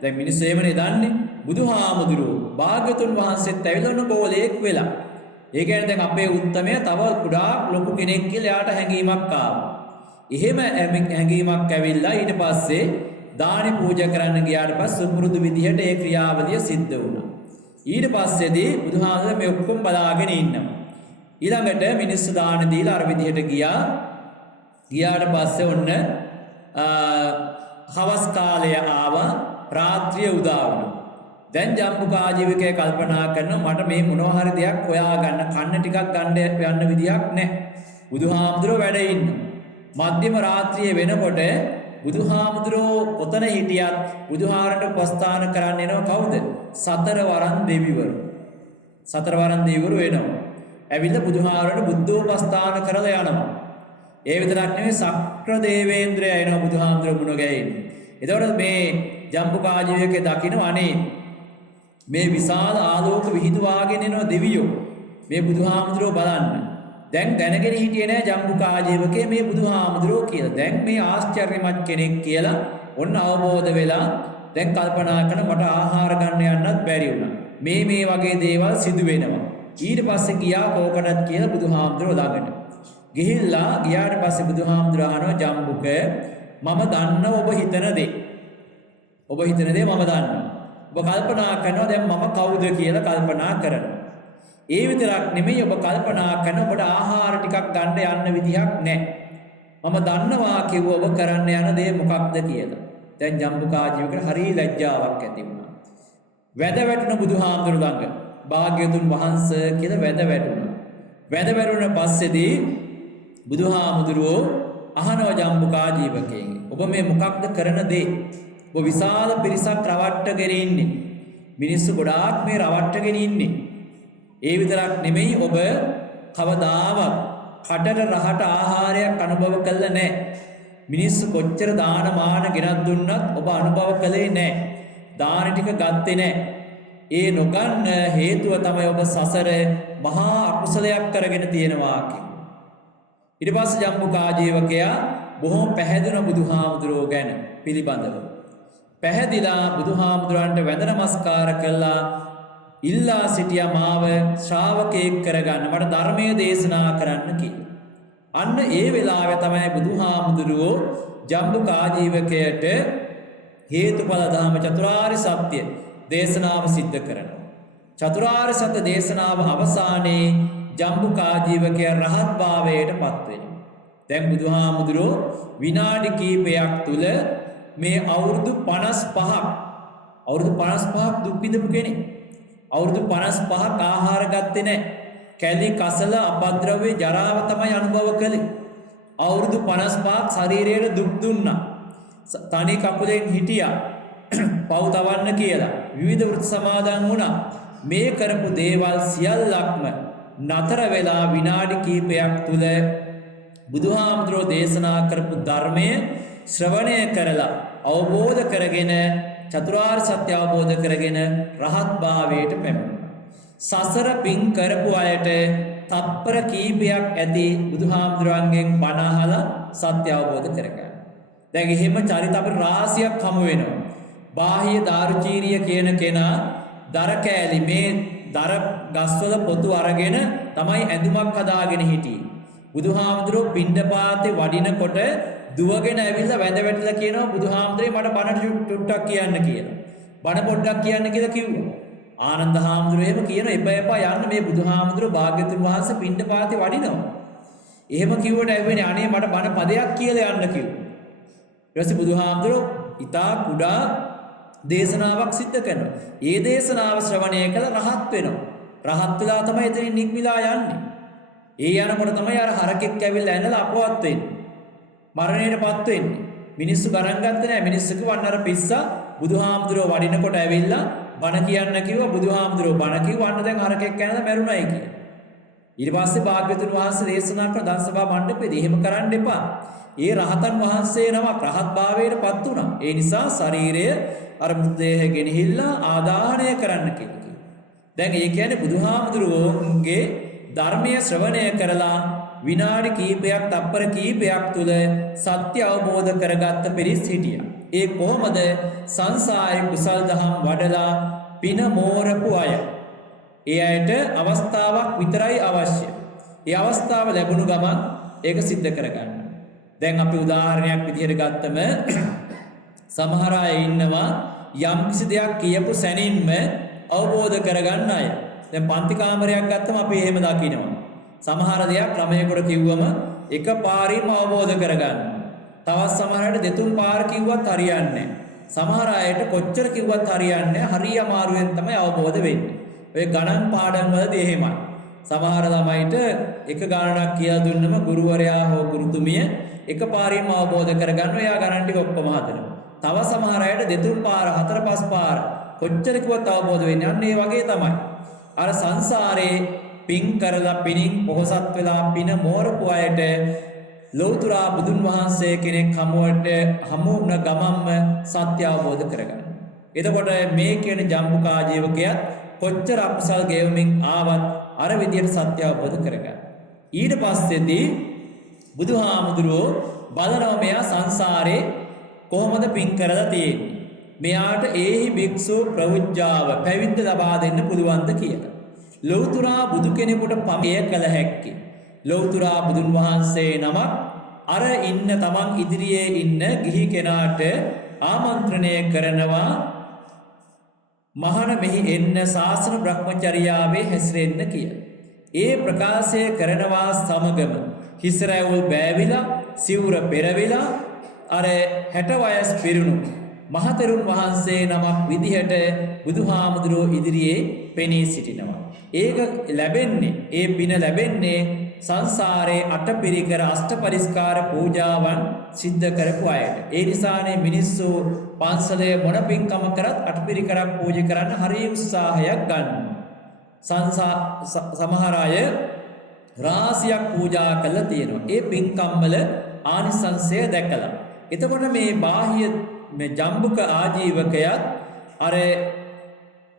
දැන් මිනිස්සු එහෙමනේ දන්නේ බුදුහාමුදුරුවෝ භාග්‍යතුන් වහන්සේත් ඇවිල්ලා ගෝලයක් වෙලා. ඒ කියන්නේ දැන් අපේ උත්තමයා තව කුඩා ලොකු කෙනෙක් කියලා යාට හැඟීමක් ආවා. එහෙම හැඟීමක් ඇවිල්ලා ඊට පස්සේ දානි පූජා කරන්න ගියාට පස්සේ සුපුරුදු විදිහට ඒ ක්‍රියාවලිය සිද්ධ වුණා. ඊට පස්සේදී බුදුහාමුදුරුවෝ මේ ඔක්කොම බලාගෙන ඉන්නවා. ඊළඟට මිනිස්සු දාන දීලා අර විදිහට ගියාට පස්සේ ඔන්න හවස් කාලය ආවා රාත්‍රිය උදා වුණා. දැන් ජම්බුකාජීවකයා කල්පනා කරනවා මට මේ මොනවා හරි දෙයක් හොයාගන්න කන්න ටිකක් ගන්න යන්න විදියක් නැහැ. බුදුහාමුදුරුවෝ වැඩ ඉන්නවා. මධ්‍යම රාත්‍රියේ වෙනකොට බුදුහාමුදුරුවෝ කොතන හිටියත් බුදුහාරට උපස්ථාන කරන්න එනවා කවුද? සතරවරන් දෙවිවරු. සතරවරන් දෙවිවරු එනවා. ඇවිල්ලා බුදුහාරට බුද්ධෝපස්ථාන කරලා යනවා. ඒ විතරක් නෙවෙයි සක්‍ර දේවේන්ද්‍රයා එනවා බුදුහාමුදුරුවෝ මුණ ගැහෙන්න. එතකොට මේ ජම්බුකාජීවකේ දකින්න අනේ මේ විශාල ආලෝක විහිදුවාගෙන එන දෙවියෝ මේ බුදුහාමුදුරුව බලන්න. දැන් දැනගෙන හිටියේ නෑ ජම්බුකාජීවකේ මේ බුදුහාමුදුරුව කියලා. දැන් මේ ආශ්චර්යමත් කෙනෙක් කියලා ඔන්න අවබෝධ වෙලා දැන් කල්පනා කරන මට ආහාර ගන්න යන්නත් බැරි වුණා. මේ වගේ දේවල් සිදු වෙනවා. ඊට පස්සේ ගියා කෝකටත් කියලා බුදුහාමුදුරුව ළඟට. ගිහිල්ලා ගියාට පස්සේ බුදුහාමුදුරුව අහනවා ජම්බුක මම දන්න ඔබ හිතන දේ. ඔබ හිතන දේ මම දන්නවා. ඔබ කල්පනා කරනවා දැන් මම කවුද කියලා කල්පනා කරනවා. ඒ විතරක් නෙමෙයි ඔබ කල්පනා කරන ඔබට ආහාර ටිකක් ගන්න යන්න විදිහක් නැහැ. මම දන්නවා කිව්ව ඔබ කරන්න යන දේ මොකක්ද කියලා. දැන් ජම්බුකාජීවකට හරි ලැජ්ජාවක් ඇති වුණා. වැද වැටුණ බුදුහාමුදුරු ළඟ භාග්‍යවතුන් වහන්සේ කියලා වැද වැටුණා. වැද වැටුණ පස්සේදී බුදුහාමුදුරුවෝ අහනවා ජම්බුකාජීවකෙන් ඔබ මේ මොකක්ද කරන දේ? ඔබ විශාල පිරිසක් රවට්ටගෙන ඉන්නේ. මිනිස්සු ගොඩාක් මේ රවට්ටගෙන ඉන්නේ. ඒ විතරක් නෙමෙයි ඔබ කවදාවත් කටට රහට ආහාරයක් අනුභව කළා නැහැ. මිනිස්සු කොච්චර දාන මාන ගෙනත් දුන්නත් ඔබ අනුභව කළේ නැහැ. දාන ටික ගත්තේ නැහැ. ඒ නොගන්න හේතුව තමයි ඔබ සසර මහා අකුසලයක් කරගෙන තියෙනවා කියලා. ඊට පස්සේ ජම්බුකාජීවකයා බොහොම පැහැදුන බුදුහාමුදුරුවෝ ගැන පිළිබඳව. පැහැදිලා බුදුහාමුදුරන්ට වැඳ නමස්කාර කළා. ඉල්ලා සිටියා මාව ශ්‍රාවකයෙක් කරගන්න මට ධර්මයේ දේශනා කරන්න කියලා. අන්න ඒ වෙලාවේ තමයි බුදුහාමුදුරුවෝ ජම්බුකාජීවකයට හේතුඵල ධර්ම චතුරාර්ය සත්‍ය දේශනාව සිද්ධ කරනවා. චතුරාර්ය සත්‍ය දේශනාව අවසානයේ ජම්බුකාජීවකයා රහත් භාවයට පත් වෙනවා. දැන් බුදුහාමුදුරුවෝ විනාඩි කිහිපයක් තුල මේ අවුරුදු 55ක් දුක් විඳපු කෙනෙක්. අවුරුදු 55ක් ආහාර ගත්තේ නැහැ. කැලි කසල අපද්‍රව්‍ය ජරාව තමයි අනුභව කළේ. අවුරුදු 55ක් ශරීරයට දුක් දුන්නා. තනි කකුලෙන් හිටියා. පව් තවන්න කියලා. විවිධ වෘත්ති සමාදන් වුණා. මේ කරපු දේවල් සියල්ලක්ම නතර වෙලා විනාඩි කිහිපයක් තුල බුදුහාමුදුරෝ දේශනා කරපු ධර්මය ශ්‍රවණය කරලා අවබෝධ කරගෙන චතුරාර්ය සත්‍ය අවබෝධ කරගෙන රහත් භාවයට පැමිණුණා. සසර පින් කරපු අයට තප්පර කීපයක් ඇති බුදුහාමුදුරන්ගෙන් බණ අහලා සත්‍ය අවබෝධ කරගන්න. දැන් එහෙම චරිත අපේ රාශියක් හමු වෙනවා. බාහ්‍ය දාරුචීරිය කියන කෙනා දර කෑලි මේ දර ගස්වල පොතු අරගෙන තමයි ඇඳුමක් හදාගෙන හිටියේ. බුදුහාමුදුරෝ පිණ්ඩපාතේ වඩිනකොට දුවගෙන ඇවිල්ලා වැඳ වැටිලා කියනවා බුදුහාමුදුරේ මට බණ ටුට්ටක් කියන්න කියලා. බණ පොඩ්ඩක් කියන්න කියලා කිව්වා. ආනන්ද හාමුදුරුවෝ එහෙම කියන එපා යන්න මේ බුදුහාමුදුරෝ භාග්‍යවතුන් වහන්සේ පිණ්ඩපාතේ වඩිනවා. එහෙම කිව්වට ඇවිල්ලා අනේ මට බණ පදයක් කියලා යන්න කිව්වා. ඊට පස්සේ බුදුහාමුදුරෝ ඊතා කුඩා දේශනාවක් සිද්ධ කරනවා. ඒ දේශනාව ශ්‍රවණය කළ රහත් වෙනවා. රහත් වෙලා තමයි එතනින් නික්මිලා යන්නේ. ඒ යනකොට තමයි අර හරකෙක් ඇවිල්ලා ඇනලා අපවත් වෙන්නේ. මරණයටපත් වෙන්නේ. මිනිස්සු ගණන් ගත්තේ නැහැ. මිනිස්සු කිව්වන් අර පිස්සා බුදුහාමුදුරුවෝ වඩිනකොට ඇවිල්ලා බණ කියන්න කිව්වා. බුදුහාමුදුරුවෝ බණ කිව්වා. අන්න දැන් හරකෙක් ඇනලා මැරුණයි කියලා. ඊට පස්සේ භාග්‍යවතුන් වහන්සේ දේශනා කරන දන්සභා මණ්ඩපයේදී එහෙම කරන්න එපා. ඒ රහතන් වහන්සේ නමක් රහත් භාවයටපත් වුණා. ඒ නිසා ශරීරය අර මෘතදේහ ගෙනහිල්ලා ආදාහනය කරන්න කියලා. දැන් ඒ කියන්නේ බුදුහාමුදුරුවෝගේ ධර්මයේ ශ්‍රවණය කරලා විනාඩි කීපයක් තප්පර කීපයක් තුල සත්‍ය අවබෝධ කරගත්ත පිරිස් හිටියා. ඒ කොහොමද? සංසාරේ කුසල් දහම් වඩලා පින මෝරපු අය. ඒ අයට අවස්ථාවක් විතරයි අවශ්‍ය. ඒ අවස්ථාව ලැබුණු ගමන් ඒක सिद्ध කරගන්න. දැන් අපි උදාහරණයක් විදිහට ගත්තම සමහර අය ඉන්නවා යම් කිසි දෙයක් කියපු සැනින්ම අවබෝධ කරගන්න අය. දැන් පන්ති කාමරයක් ගත්තම අපි එහෙම දකිනවා. සමහර දෙයක් ළමයෙකුට කිව්වම එක පාරින්ම අවබෝධ කරගන්න. තවත් සමහරකට දෙතුන් පාර කිව්වත් හරියන්නේ නැහැ. සමහර අයට කොච්චර කිව්වත් හරියන්නේ නැහැ. හරිය අමාරුවෙන් තමයි අවබෝධ වෙන්නේ. ඔය ගණන් පාඩම් වලදී එහෙමයි. සමහර ළමයිට එක ගණනක් කියලා දුන්නම ගුරුවරයා හෝ ගුරුතුමිය එක පාරින්ම අවබෝධ කරගන්න එයා ගණන් ටික ඔක්කොම හදනවා. තව සමහර අයට දෙතුන් පාර හතර පහ පාර කොච්චර කිව්වත් අවබෝධ වෙන්නේ අන්න ඒ වගේ තමයි. අර සංසාරේ පින් කරලා පිනින් පොහසත් වෙලා පින මෝරපු අයට ලෞතුරා බුදුන් වහන්සේ කෙනෙක් හමුවට හමු වුණ ගමම්ම සත්‍ය අවබෝධ කරගන්න. එතකොට මේ කියන ජම්බුකා ජීවකයාත් කොච්චර අකුසල් ගෙවමින් ආවත් අර විදියට සත්‍ය අවබෝධ කරගන්න. ඊට පස්සේදී බුදුහාමුදුරුවෝ බලනවා මෙයා සංසාරේ කොහොමද පින් කරලා තියෙන්නේ. මෙයාට ඒහි භික්ෂු ප්‍රවුජ්ජාව පැවිද්ද ලබා දෙන්න පුළුවන්ද කියලා. ලෞතුරා බුදු කෙනෙකුට පමය කළ හැක්කේ. ලෞතුරා බුදුන් වහන්සේ නමක් අර ඉන්න තමන් ඉදිරියේ ඉන්න ගිහි කෙනාට ආමන්ත්‍රණය කරනවා මහණ මෙහි එන්න ශාසන බ්‍රහ්මචර්යාවේ හැසිරෙන්න කියලා. ඒ ප්‍රකාශය කරනවා සමගම හිස රැවුල් බෑවිලා සිවුර පෙරවිලා අර 60 වයස් පිරුණු මහතෙරුන් වහන්සේ නමක් විදිහට බුදුහාමුදුරුවෝ ඉදිරියේ පෙනී සිටිනවා. ඒක ලැබෙන්නේ ඒ පින ලැබෙන්නේ සංසාරේ අටපිරිකර අෂ්ටපරිස්කාර පූජාවන් සිද්ධ කරපු අයට. ඒ නිසානේ මිනිස්සු පන්සලේ මොන පින්කම කරත් අටපිරිකරක් පූජා කරන්න හරි උත්සාහයක් ගන්නවා. සමහර අය රාසියක් පූජා කළා තියෙනවා. ඒ පින්කම් වල ආනිසංසය දැකලා. එතකොට මේ බාහ්‍ය මේ ජම්බුක ආජීවකයත් අර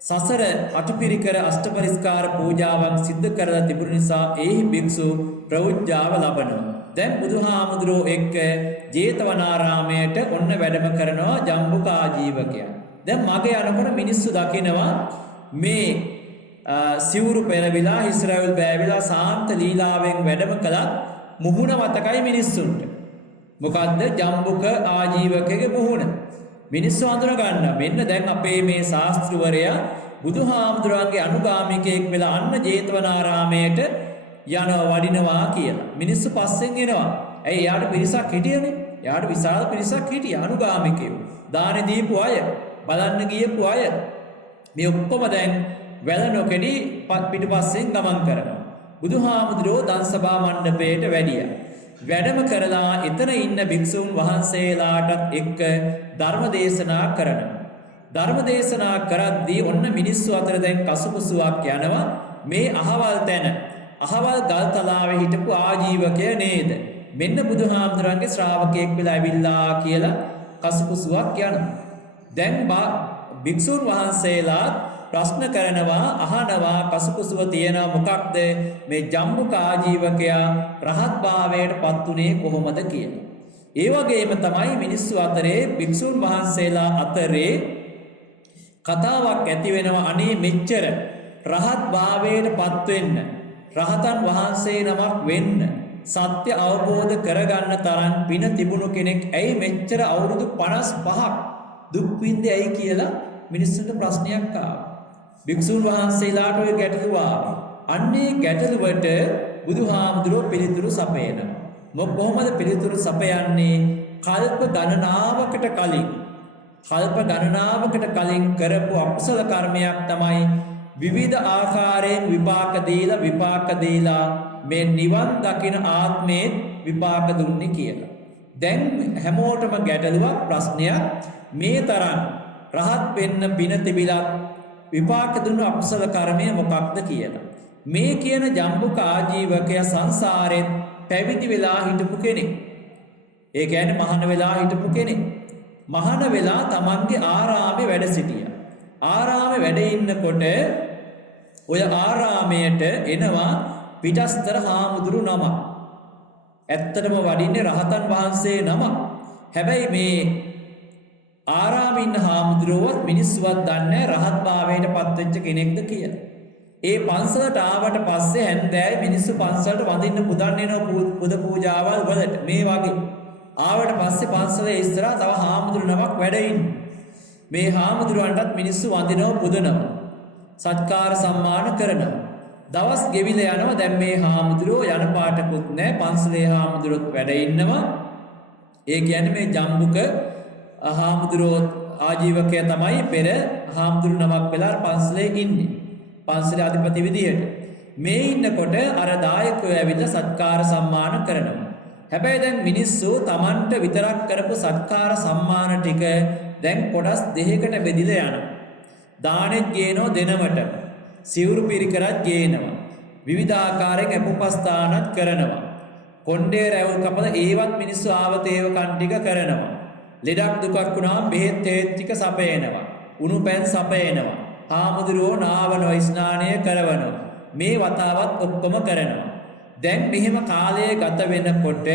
සසර අටපිරිකර අෂ්ටපරිස්කාර පූජාවන් සිද්ධ කරලා තිබුණ නිසා ඒහි භික්ෂු ප්‍රවුජ්ජාව ලබනවා. දැන් බුදුහාමුදුරුවෝ එක්ක ජේතවනාරාමයට ඔන්න වැඩම කරනවා ජම්බුක ආජීවකයා. දැන් මගේ යනකොට මිනිස්සු දකිනවා මේ සිවුරු පෙරවිලා හිස් රැවුල් බෑවිලා සාන්ත ලීලාවෙන් වැඩම කළත් මුහුණ මතකයි මිනිස්සුන්ට. මොකද්ද ජම්බුක ආජීවකගේ මුහුණ. මිනිස්සු අඳුර ගන්නවා. මෙන්න දැන් අපේ මේ ශාස්ත්‍රවරයා බුදුහාමුදුරන්ගේ අනුගාමිකයෙක් වෙලා අන්න ජේතවනාරාමයට යනවා වඩිනවා කියලා. මිනිස්සු පස්සෙන් එනවා. ඇයි එයාට පිරිසක් හිටියනේ. එයාට විශාල පිරිසක් හිටියා අනුගාමිකයෝ. දාන දීපු අය, බලන්න ගියපු අය. මේ ඔක්කොම දැන් වැල නොකෙඩි පිටුපස්සෙන් ගමන් කරනවා. බුදුහාමුදුරෝ දන්සභා මණ්ඩපයට වැඩියා. වැඩම කරලා එතන ඉන්න භික්ෂුන් වහන්සේලාටත් එක්ක ධර්ම දේශනා කරනවා. ධර්ම දේශනා කරද්දී ඔන්න මිනිස්සු අතර දැන් කසුකුසුවක් යනවා. මේ අහවල් තැන අහවල් ගල්තලාවේ හිටපු ආජීවකය නේද? මෙන්න බුදුහාමුදුරන්ගේ ශ්‍රාවකයෙක් වෙලා ඇවිල්ලා කියලා කසුකුසුවක් යනවා. දැන් භික්ෂුන් වහන්සේලා ප්‍රශ්න කරනවා අහනවා කසුකුසුව තියෙනවා මොකක්ද මේ ජම්බුක ආජීවකයා රහත් භාවයට පත් උනේ කොහොමද කියලා. ඒ වගේම තමයි මිනිස්සු අතරේ භික්ෂුන් වහන්සේලා අතරේ කතාවක් ඇති වෙනවා අනේ මෙච්චර රහත් භාවයට පත් වෙන්න රහතන් වහන්සේ නමක් වෙන්න සත්‍ය අවබෝධ කරගන්න තරම් පින තිබුණු කෙනෙක් ඇයි මෙච්චර අවුරුදු 55ක් දුක් විඳේ ඇයි කියලා මිනිස්සුන්ට ප්‍රශ්නයක් ආවා. භික්ෂුන් වහන්සේලාට ඔය ගැටලුව ආවා. අන්නේ ගැටලුවට බුදුහාමුදුරුවෝ පිළිතුරු සපයනවා. කොහොමද පිළිතුරු සපයන්නේ? කල්ප ගණනාවකට කලින් කරපු අකුසල කර්මයක් තමයි විවිධ ආකාරයෙන් විපාක දීලා මේ නිවන් දකින ආත්මේ විපාක දුන්නේ කියලා. දැන් හැමෝටම ගැටලුවක් ප්‍රශ්නයක් මේ තරම් රහත් වෙන්න පින තිබිලා විපාක දුන්න අකුසල කර්මය මොකක්ද කියලා. මේ කියන ජම්බුක ආජීවකයා සංසාරෙත් පැවිදි වෙලා හිටපු කෙනෙක්. ඒ කියන්නේ මහාන වෙලා හිටපු කෙනෙක්. මහාන වෙලා තමන්ගේ ආරාමේ වැඩ සිටියා. ආරාමේ වැඩ ඉන්නකොට ඔය ආරාමයට එනවා පිටස්තර හාමුදුරු නම. ඇත්තටම වඩින්නේ රහතන් වහන්සේ නම. හැබැයි මේ ආරාමේ ඉන්න හාමුදුරුවෝ මිනිස්සුවත් දන්නේ රහත් භාවයට පත්වෙච්ච කෙනෙක්ද කියලා. ඒ පන්සලට ආවට පස්සේ හැන්දෑවේ මිනිස්සු පන්සලට වඳින්න පුදන්න එනවා පුද පූජාවල් වලට. මේ වගේ ආවට පස්සේ පන්සලේ ඉස්සරහා තව හාමුදුරු නමක් වැඩ ඉන්නේ. මේ හාමුදුරුවන්ටත් මිනිස්සු වඳිනවා පුදනවා. සත්කාර සම්මාන කරනවා. දවස් ගෙවිල යනවා. දැන් මේ හාමුදුරුවෝ යන පාටකුත් නැහැ. පන්සලේ හාමුදුරුවොත් වැඩ ඉන්නවා. ඒ කියන්නේ මේ ජම්බුක හාමුදුරුවෝ ආජීවකය තමයි පෙර හාමුදුරු නමක් වෙලා පන්සලේ ඉන්නේ. පන්සලේ අධිපති විදියට. මේ ඉන්නකොට අර දායකයෝ ඇවිල්ලා සත්කාර සම්මාන කරනවා. හැබැයි දැන් මිනිස්සු Tamanට විතරක් කරපු සත්කාර සම්මාන ටික දැන් කොටස් දෙකකට බෙදිලා යනවා. දානෙත් ගේනවා දෙනමට. සිවුරු පිරිකරත් ගේනවා. විවිධාකාරයෙන් අපුපස්ථානත් කරනවා. කොණ්ඩේ රැවුල් කපලා ඒවත් මිනිස්සු ආවතේව කන් ටික කරනවා. ලෙඩක් දුකක් වුණාම බෙහෙත් ටික සපයනවා. උණු පැන් සපයනවා. හාමුදුරුවෝ නාවනවා ස්නානය කරවනවා. මේ වතාවත් ඔක්කොම කරනවා. දැන් මෙහෙම කාලය ගත වෙනකොට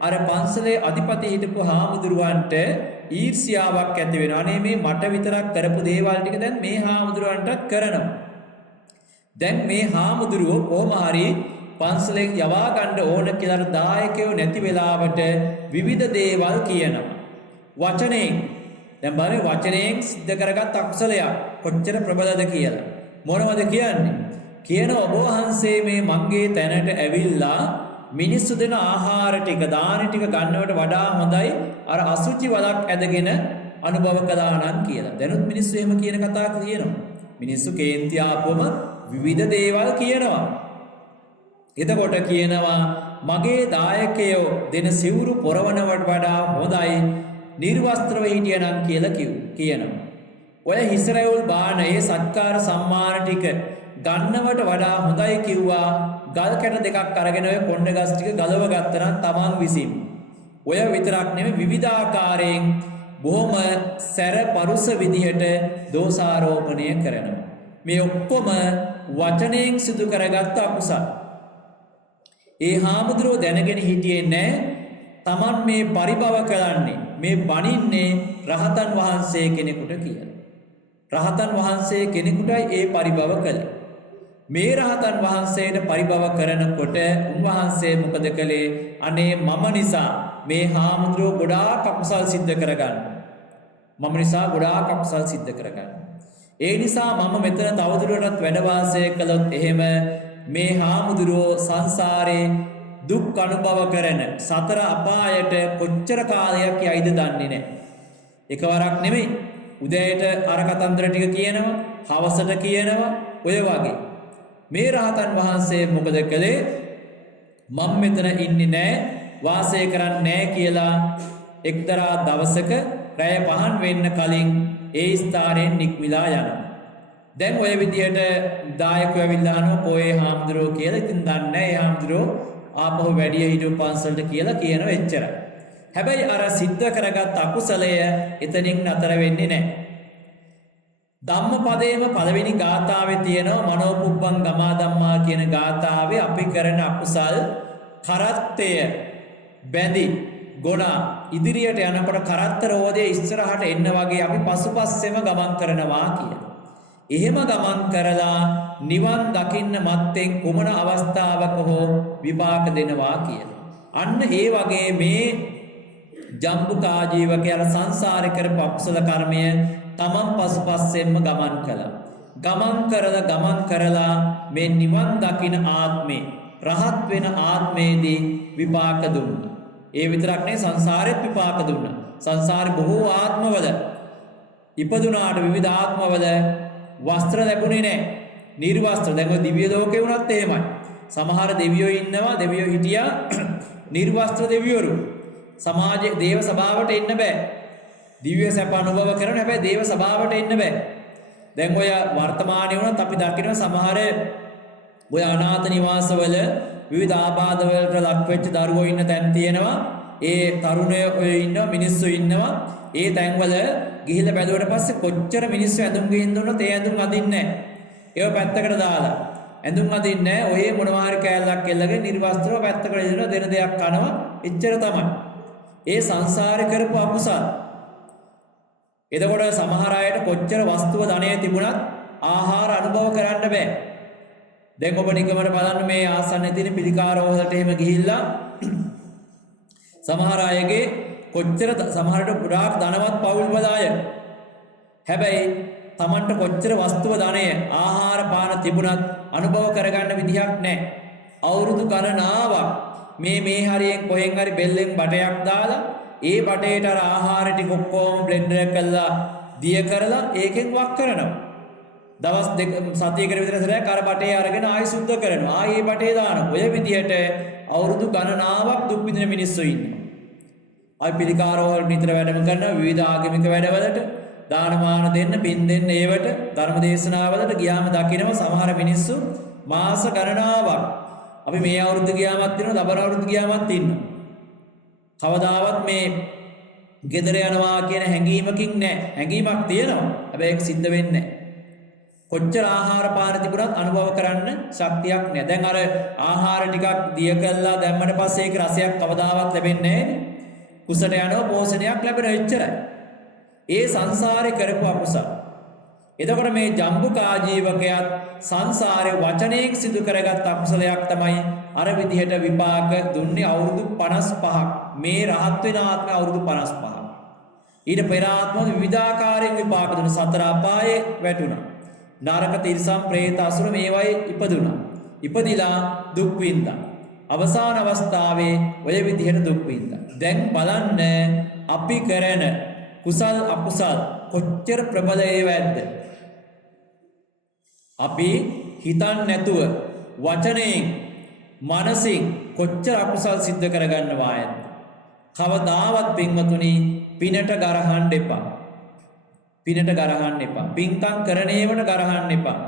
අර පන්සලේ අධිපති හිටපු හාමුදුරුවන්ට ඊර්ෂ්‍යාවක් ඇති වෙනවා. අනේ මේ මට විතරක් කරපු දේවල් ටික දැන් මේ හාමුදුරුවන්ටත් කරනවා. දැන් මේ හාමුදුරුවෝ කොහොම හරි පන්සලෙන් යවා ගන්න ඕන කියලා දායකයෝ නැති වෙලාවට විවිධ දේවල් කියනවා. වචනෙන් දැන් බලන්න වචනයෙන් සිද්ධ කරගත් අකුසලයක් කොච්චර ප්‍රබලද කියලා. මොනවද කියන්නේ? කියන ඔබ වහන්සේ මේ මංගේ තැනට ඇවිල්ලා මිනිස්සු දෙන ආහාර ටික දාන ටික ගන්නවට වඩා හොඳයි අර අසුචි වලක් ඇදගෙන අනුභව කළා නම් කියලා. දැනුත් මිනිස්සු එහෙම කියන කතා කියනවා. මිනිස්සු කේන්ති ආපුවම විවිධ දේවල් කියනවා. එතකොට කියනවා මගේ දායකයෝ දෙන සිවුරු පොරවනවට වඩා හොඳයි නිර්වස්ත්‍රව හිටියනම් කියලා කියනවා. ඔය හිසරැවුල් බාන ඒ සත්කාර සම්මාන ටික ගන්නවට වඩා හොඳයි කිව්වා ගල් කැට දෙකක් අරගෙන ඔය කොණ්ඩ ගස් ටික ගලව ගත්තනම් තමන් විසින්. ඔය විතරක් නෙමෙයි විවිධාකාරයෙන් බොහොම සැර පරුස විදිහට දෝෂාරෝපණය කරනවා. මේ ඔක්කොම වචනයෙන් සිදු කරගත්ත අකුසල්. ඒ හාමුදුරුවෝ දැනගෙන හිටියේ නැහැ තමන් මේ පරිභව කරන්නේ මේ බණින්නේ රහතන් වහන්සේ කෙනෙකුට කියලා. රහතන් වහන්සේ කෙනෙකුටයි ඒ පරිභව කළේ. මේ රහතන් වහන්සේට පරිභව කරනකොට උන්වහන්සේ මොකද කළේ? අනේ මම නිසා මේ හාමුදුරුවෝ ගොඩාක් අකුසල් සිද්ධ කරගන්න. මම නිසා ගොඩාක් අකුසල් සිද්ධ කරගන්න. ඒ නිසා මම මෙතන තවදුරටත් වැඩ වාසය කළොත් එහෙම මේ හාමුදුරුවෝ සංසාරේ දුක් අනුභව කරන සතර අපායට කොච්චර කාලයක් යයිද දන්නේ නැහැ. එකවරක් නෙමෙයි. උදේට අර කතන්දර ටික කියනවා, හවසට කියනවා, ඔය වගේ. මේ රහතන් වහන්සේ මොකද කළේ? මම මෙතන ඉන්නේ නැහැ, වාසය කරන්නේ නැහැ කියලා එක්තරා දවසක රැය පහන් වෙන්න කලින් ඒ ස්ථානයෙන් නික්මිලා යනවා. දැන් ඔය විදියට දායකයෝ ඇවිල්ලා අහනවා පොයේ හාමුදුරුවෝ කියලා. ඉතින් දන්නේ නැහැ ඒ හාමුදුරුවෝ ආපහු වැඩිය හිටපු පන්සලට කියලා කියනවා එච්චරයි. හැබැයි අර සිද්ධ කරගත් අකුසලය එතනින් නතර වෙන්නේ නැහැ. ධම්මපදයේම පළවෙනි ගාථාවේ තියෙනවා මනෝපුබ්බං ගමා ධම්මා කියන ගාථාවේ අපි කරන අකුසල් කරත්තය බැඳි ගොනා ඉදිරියට යනකොට කරත්ත රෝදයේ ඉස්සරහට එන්න වගේ අපි පසුපස්සෙම ගමන් කරනවා කියලා. එහෙම ගමන් කරලා නිවන් දකින්න මත්තෙන් කුමන අවස්ථාවක හෝ විපාක දෙනවා කියලා. අන්න ඒ වගේ මේ ජම්බුකාජීවකේ අර සංසාරේ කරපු අකුසල කර්මය තමන් පසුපස්සෙන්ම ගමන් කළා. ගමන් කරලා මේ නිවන් දකින ආත්මේ රහත් වෙන ආත්මේදී විපාක දුන්නා. ඒ විතරක් නෙවෙයි සංසාරෙත් විපාක දුන්නා. සංසාරේ බොහෝ ආත්මවල ඉපදුනාට විවිධ ආත්මවල වස්ත්‍ර ලැබුණේ නැහැ. නිර්වස්ත්‍ර. දැන් ඔය දිව්‍ය ලෝකේ වුණත් එහෙමයි. සමහර දෙවියෝ ඉන්නවා, දෙවියෝ හිටියා නිර්වස්ත්‍ර දෙවිවරු. සමාජයේ දේව සභාවට එන්න බෑ. දිව්‍ය සැප අනුභව කරන හැබැයි දේව සභාවට එන්න බෑ. දැන් ඔය වර්තමානයේ වුණත් අපි දකිනවා සමහර ඔය අනාථ නිවාසවල විවිධ ආබාධ වලට ලක් වෙච්ච දරුවෝ ඉන්න තැන් තියෙනවා. ඒ තරුණයෝ ඔය ඉන්නවා, මිනිස්සු ඉන්නවා. ඒ තැන්වල ගිහිල්ලා බැලුවට පස්සේ කොච්චර මිනිස්සු ඇඳුම් ගිහින් දුන්නොත් ඒ ඇඳුම් අදින්නේ නැහැ. ඒව පැත්තකට දාලා. ඇඳුම් අදින්නේ නැහැ. ඔය මොනවා හරි කෑල්ලක් එල්ලගෙන නිර්වස්ත්‍රව පැත්තකට දෙනවා, දෙන දෙයක් කනවා. එච්චර තමයි. ඒ සංසාරේ කරපු අකුසල්. එතකොට සමහර අයට කොච්චර වස්තුව ධනය තිබුණත් ආහාර අනුභව කරන්න බෑ. දැන් ඔබ නිකමට බලන්න මේ ආසන්නයේ තියෙන පිළිකාරවලට එහෙම ගිහිල්ලා සමහර අයගේ කොච්චර සමහරට ගොඩාක් ධනවත් පවුල්වල අය. හැබැයි Tamanට කොච්චර වස්තුව ධනය ආහාර පාන තිබුණත් අනුභව කරගන්න විදිහක් නැහැ. අවුරුදු ගණනාවක් මේ හරියෙන් කොහෙන් හරි බෙල්ලෙන් බටයක් දාලා ඒ බටේට අර ආහාර ටික ඔක්කොම බ්ලෙන්ඩර් කරලා දිය කරලා ඒකෙන් වක් කරනවා. දවස් දෙක සතියකට විතර සැරයක් අර බටේ අරගෙන ආයෙ සුද්ධ කරනවා. ආයෙ ඒ බටේ දානවා. ඔය විදිහට අවුරුදු ගණනාවක් දුක් විඳින මිනිස්සු ඉන්නවා. අය පිළිකාරවල නිතර වැඩම කරන විවිධ ආගමික වැඩවලට දානමාන දෙන්න, පින් දෙන්න, ඒවට ධර්ම දේශනාවලට ගියාම දකිනවා සමහර මිනිස්සු මාස ගණනාවක්. අපි මේ අවුරුද්ද ගියාමත් ඉන්නවා, දබර අවුරුද්ද ගියාමත් ඉන්නවා. කවදාවත් මේ ගෙදර යනවා කියන හැඟීමකින් නෑ. හැඟීමක් තියෙනවා. හැබැයි ඒක සිද්ධ වෙන්නේ නෑ. කොච්චර ආහාර පාන තිබුණත් අනුභව කරන්න ශක්තියක් නෑ. දැන් අර ආහාර ටිකක් දිය කළා දැම්මට පස්සේ ඒක රසයක් කවදාවත් ලැබෙන්නේ නෑනේ. කුසට යනවා පෝෂණයක් ලැබෙන එච්චරයි. ඒ සංසාරේ කරපු අකුසල. එතකොට මේ ජම්බුකා ජීවකයාත් සංසාරේ වචනයෙන් සිදු කරගත් අකුසලයක් තමයි අර විදිහට විපාක දුන්නේ අවුරුදු 55ක්. මේ රහත් වෙන ආත්මය අවුරුදු 55ක්. ඊට පෙර ආත්ම විවිධාකාරයෙන් විපාක දුන්න සතර අපායේ වැටුණා. නරක තිරිසන් പ്രേත අසුර මේවයි ඉපදුණා. ඉපදිලා දුක් විඳා. අවසාන අවස්ථාවේ ඔය විදිහට දුක් විඳා. දැන් බලන්න අපි කරන කුසල් අකුසල් කොච්චර ප්‍රබල ඒවැද්ද? අපි හිතන් නැතුව වචනයෙන් මනසින් කොච්චර අකුසල් සිද්ධ කරගන්නවා ඇද්ද? කවදාවත් පින්වතුනි පිනට ගරහන්න එපා. පිනට ගරහන්න එපා. පින්කම් කරණේවට ගරහන්න එපා.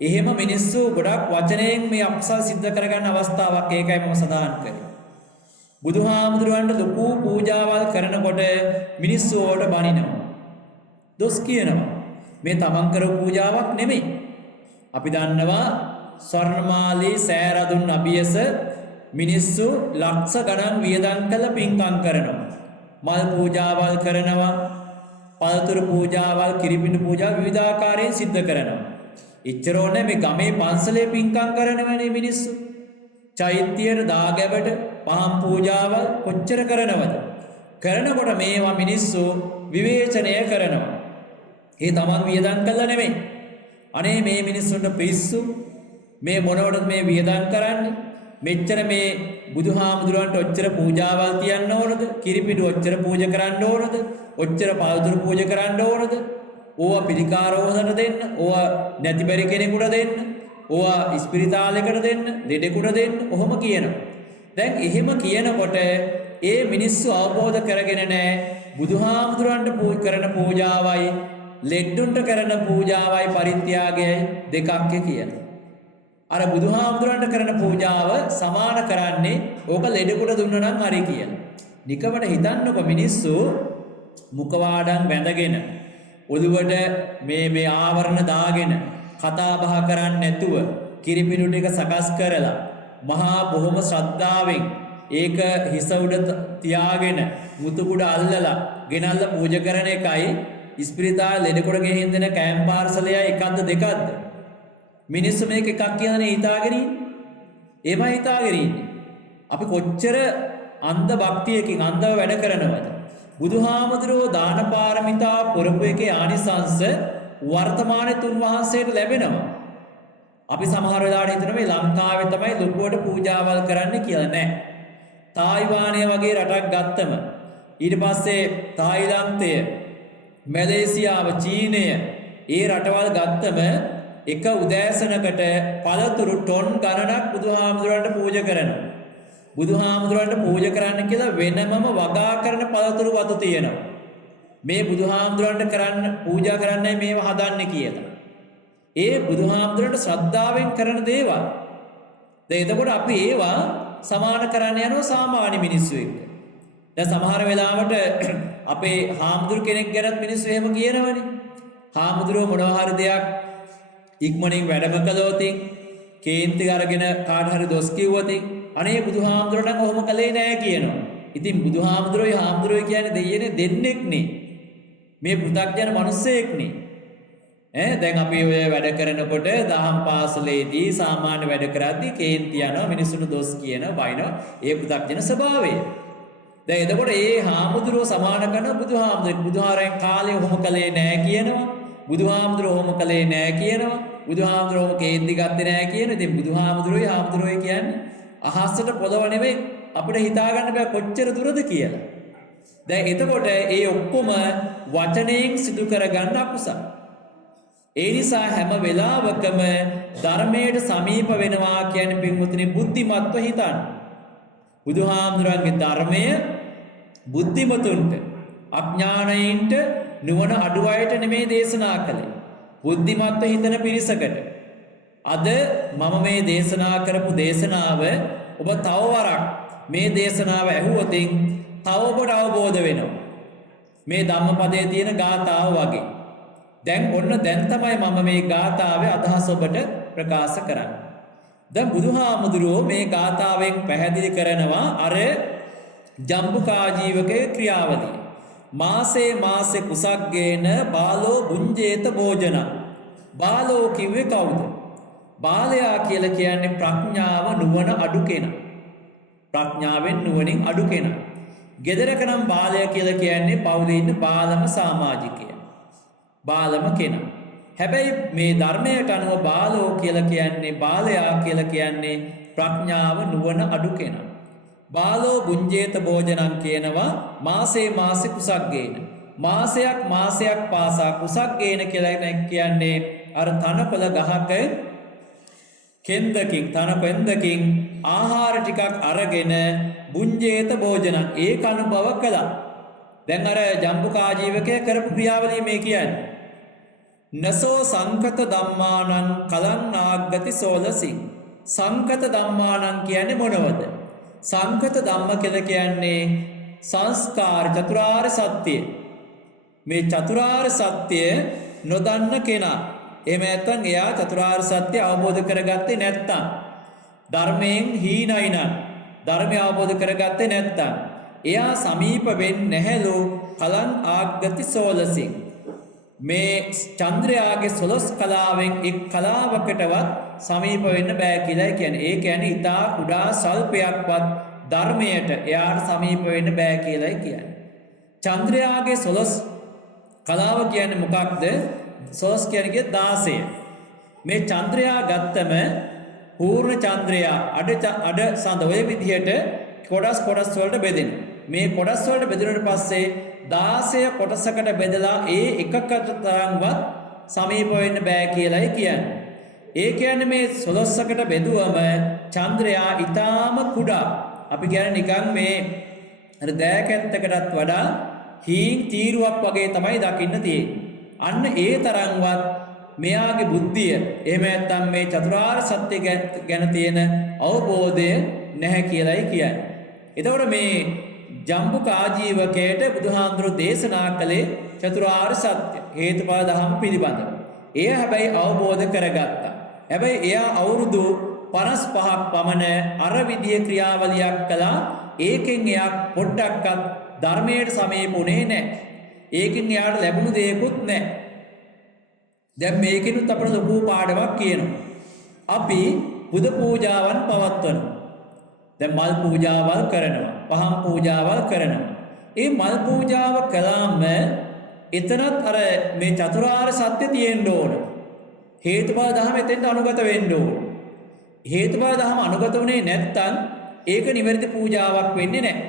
එහෙම මිනිස්සු ගොඩක් වචනයෙන් මේ අකුසල් සිද්ධ කරගන්න අවස්ථාවක් ඒකයි මම සඳහන් කරේ. බුදුහාමුදුරුවන්ට ලොකු පූජාවල් කරනකොට මිනිස්සු ඕට බනිනවා. දොස් කියනවා. මේ තමන් කරපු පූජාවක් නෙමෙයි. අපි දන්නවා ස්වර්ණමාලී සෑරදුන් අභියස මිනිස්සු ලක්ෂ ගණන් වියදම් කළ පින්කම් කරනවා. මල් පූජාවල් කරනවා. පළතුරු පූජාවල්, කිරිපිඩු පූජා විවිධාකාරයෙන් සිද්ධ කරනවා. එච්චර ඕනේ මේ ගමේ පන්සලේ පින්කම් කරනවනේ මිනිස්සු. චෛත්‍යයට දාගැබට පහන් පූජාවල් කොච්චර කරනවද? කරනකොට මේවා මිනිස්සු විවේචනය කරනවා. ඒ තමන් වියදම් කළා නෙමෙයි. අනේ මේ මිනිස්සුන්ට පිස්සු මේ මොනවටද මේ වියදම් කරන්නේ? මෙච්චර මේ බුදුහාමුදුරන්ට ඔච්චර පූජාවල් තියන්න ඕනද? කිරිපිඩු ඔච්චර පූජා කරන්න ඕනද? ඔච්චර පළතුරු පූජා කරන්න ඕනද? ඕවා පිළිකාරෝහණට දෙන්න, ඕවා නැති බැරි කෙනෙකුට දෙන්න, ඕවා ඉස්පිරිතාලයකට දෙන්න, ලෙඩෙකුට දෙන්න, ඔහොම කියනවා. දැන් එහෙම කියනකොට ඒ මිනිස්සු අවබෝධ කරගෙන නැහැ බුදුහාමුදුරන්ට කරන පූජාවයි ලෙඩුන්ට කරන පූජාවයි පරිත්‍යාගයයි දෙකක් කියලා. අර බුදුහාමුදුරන්ට කරන පූජාව සමාන කරන්නේ ඕක ලෙඩෙකුට දුන්න නම් හරි කියලා. නිකමට හිතන්නකො මිනිස්සු මුඛවාඩම් බැඳගෙන ඔළුවට මේ ආවරණ දාගෙන කතා බහ කරන්නේ නැතුව කිරිපිඩු ටික සකස් කරලා මහා බොහොම ශ්‍රද්ධාවෙන් ඒක හිස උඩ තියාගෙන මුතු කුඩ අල්ලලා ගෙනල්ලා පූජා කරන එකයි ඉස්පිරිතාල ලෙඩෙකුට ගෙහින් දෙන කෑම පාර්සලයයි එකක්ද දෙකක්ද? මිනිස්සු මේක එකක් කියලානේ හිතාගෙන ඉන්නේ. ඒමයි හිතාගෙන ඉන්නේ. අපි කොච්චර අන්ධ භක්තියකින් අන්ධව වැඩ කරනවද? බුදුහාමුදුරුවෝ දාන පාරමිතා පුරපු එකේ ආනිසංස වර්තමානයේ තුන්වහන්සේට ලැබෙනවා. අපි සමහර වෙලාවට හිතන මේ ලංකාවේ තමයි ලොකුවට පූජාවල් කරන්න කියලා නෑ. තායිවානය වගේ රටක් ගත්තම ඊට පස්සේ තායිලන්තය, මැලේසියාව, චීනය ඒ රටවල් ගත්තම එක උදෑසනකට පළතුරු ටොන් ගණනක් බුදුහාමුදුරන්ට පූජා කරනවා. බුදුහාමුදුරන්ට පූජා කරන්න කියලා වෙනමම වගා කරන පළතුරු වතු තියෙනවා. මේ බුදුහාමුදුරන්ට කරන්න පූජා කරන්නයි මේව හදන්නේ කියලා. ඒ බුදුහාමුදුරන්ට ශ්‍රද්ධාවෙන් කරන දේවල්. දැන් එතකොට අපි ඒවා සමාන කරන්න යනවා සාමාන්‍ය මිනිස්සු එක්ක. දැන් සමහර වෙලාවට අපේ හාමුදුරු කෙනෙක් ගැනත් මිනිස්සු එහෙම කියනවනේ. හාමුදුරුවෝ මොනවා හරි දෙයක් ඉක්මනින් වැඩම කළොත් කේන්ති අරගෙන කාට හරි දොස් කිව්වොත් අනේ බුදුහාමුදුරට කොහොම කළේ නෑ කියනවා. ඉතින් බුදුහාමුදුරුවෝයි හාමුදුරුවෝයි කියන්නේ දෙයියනේ දෙන්නෙක් නේ. මේ පෘථග්ජන මිනිස්සෙක් නේ. දැන් අපි ඔය වැඩ කරනකොට දහම් පාසලේදී සාමාන්‍ය වැඩ කරද්දී කේන්ති යනවා, මිනිස්සුන්ට දොස් කියනවා, බයිනවා. ඒ පෘථග්ජන ස්වභාවය. දැන් එතකොට ඒ හාමුදුරුවෝ සමාන කරන බුදුහාරයන් කාලේ ඔහොම කළේ නෑ කියනවා. බුදුහාමුදුරුවෝ ඔහොම කළේ නෑ කියනවා. බුදුහාමුදුරුවෝ කේන්ති ගත්තේ නෑ කියනවා. ඉතින් බුදුහාමුදුරුවෝයි හාමුදුරුවෝයි කියන්නේ අහස්සට පොළව නෙවෙයි අපිට හිතා ගන්න බෑ කොච්චර දුරද කියලා. දැන් එතකොට ඒ ඔක්කොම වචනයෙන් සිදු කරගන්න අකුසල. ඒ නිසා හැම වෙලාවකම ධර්මයට සමීප වෙනවා කියන්නේ පින්වතුනි බුද්ධිමත්ව හිතන්න. බුදුහාමුදුරන්ගේ ධර්මය බුද්ධිමතුන්ට, අඥානයින්ට, නුවණ අඩු අයට නෙමෙයි දේශනා කළේ. බුද්ධිමත්ව හිතන පිරිසකට. අද මම මේ දේශනා කරපු දේශනාව ඔබ තව වරක් මේ දේශනාව ඇහුවොත් තව ඔබට අවබෝධ වෙනවා. මේ ධම්මපදයේ තියෙන ගාථාව වගේ. දැන් ඔන්න දැන් තමයි මම මේ ගාථාවේ අදහස ඔබට ප්‍රකාශ කරන්නේ. දැන් බුදුහාමුදුරුවෝ මේ ගාථාවෙන් පැහැදිලි කරනවා අර ජම්බුකාජීවකයේ ක්‍රියාවලිය. මාසේ මාසේ කුසග්ගේන බාලෝ බුංජේත භෝජන. බාලෝ කිව්වේ කවුද? බාලයා කියලා කියන්නේ ප්‍රඥාව නුවණ අඩු කෙනා. ප්‍රඥාවෙන් නුවණින් අඩු කෙනා. ගෙදරක නම් බාලයා කියලා කියන්නේ පවුලේ ඉන්න බාලම සමාජිකයා. බාලම කෙනා. හැබැයි මේ ධර්මයට අනුව බාලෝ කියලා කියන්නේ බාලයා කියලා කියන්නේ ප්‍රඥාව නුවණ අඩු කෙනා. බාලෝ බුංජේත භෝජනං කියනවා මාසේ මාසේ කුසග්ගේන. මාසයක් පාසා කුසග්ගේන කියලා කියන්නේ අර තනකොළ ගහක තනකොෙන්දකින් ආහාර ටිකක් අරගෙන බුංජේත භෝජනං ඒක අනුභව කළා. දැන් අර ජම්බුකාජීවකය කරපු ක්‍රියාවලිය මේ කියන්නේ. නසෝ සංකත ධම්මානං කලං නාග්ගති සෝලසි. සංකත ධම්මානං කියන්නේ මොනවද? සංකත ධම්ම කියලා කියන්නේ සංස්කාර චතුරාර්ය සත්‍ය. මේ චතුරාර්ය සත්‍ය නොදන්න කෙනා. එහෙම නැත්නම් එයා චතුරාර්ය සත්‍ය අවබෝධ කරගත්තේ නැත්නම් ධර්මයෙන් හීනයි නම් ධර්මය අවබෝධ කරගත්තේ නැත්නම් එයා සමීප වෙන්නේ නැහැලු කලං ආග්ගති සෝලසි. මේ චන්ද්‍රයාගේ සොළොස් කලාවෙන් එක් කලාවකටවත් සමීප වෙන්න බෑ කියලා කියන්නේ. ඒ කියන්නේ ඊටා කුඩා සල්පයක්වත් ධර්මයට එයාට සමීප වෙන්න බෑ කියලා කියන්නේ. චන්ද්‍රයාගේ සොළොස් කලාව කියන්නේ මොකක්ද? සොළොස් කියන්නේ 16. මේ චන්ද්‍රයා ගත්තම පූර්ණ චන්ද්‍රයා අඩ සඳ ඔය විදිහට කොටස් වලට බෙදෙනවා. මේ කොටස් වලට බෙදුනට පස්සේ 16 කොටසකට බෙදලා ඒ එකකට තරම්වත් සමීප වෙන්න බෑ කියලායි කියන්නේ. ඒ කියන්නේ මේ 16කට බෙදුවම චන්ද්‍රයා ඊටාම කුඩා. අපි කියන්නේ නිකන් මේ අර දෑකැත්තකටත් වඩා හීන් තීරුවක් වගේ තමයි දකින්න තියෙන්නේ. අන්න ඒ තරම්වත් මෙයාගේ බුද්ධිය එහෙම නැත්නම් මේ චතුරාර්ය සත්‍ය ගැන තියෙන අවබෝධය නැහැ කියලායි කියන්නේ. එතකොට මේ ජම්බුකාජීවකයට බුදුහාඳුරෝ දේශනා කළේ චතුරාර්ය සත්‍ය හේතුඵල ධම්ම පිළිබඳව. එය හැබැයි අවබෝධ කරගත්තා. හැබැයි එයා අවුරුදු 55ක් පමණ අර විදිය ක්‍රියාවලියක් කළා. ඒකෙන් එයා පොඩ්ඩක්වත් ධර්මයට සමීපුනේ නැහැ. ඒකෙන් එයාට ලැබුණු දෙයක්වත් නැහැ. දැන් මේකිනුත් අපිට ලොකු පාඩමක් කියනවා. අපි බුදු පූජාවන් පවත්වනවා. දැන් මල් පූජාවල් කරනවා. පහන් පූජාවල් කරනවා. ඒ මල් පූජාව කළාම එතනත් අර මේ චතුරාර්ය සත්‍ය තියෙන්න ඕන. හේතුඵල ධර්ම එතෙන්ට අනුගත වෙන්න ඕන. හේතුඵල ධර්ම අනුගත වුණේ නැත්නම් ඒක නිවැරදි පූජාවක් වෙන්නේ නැහැ.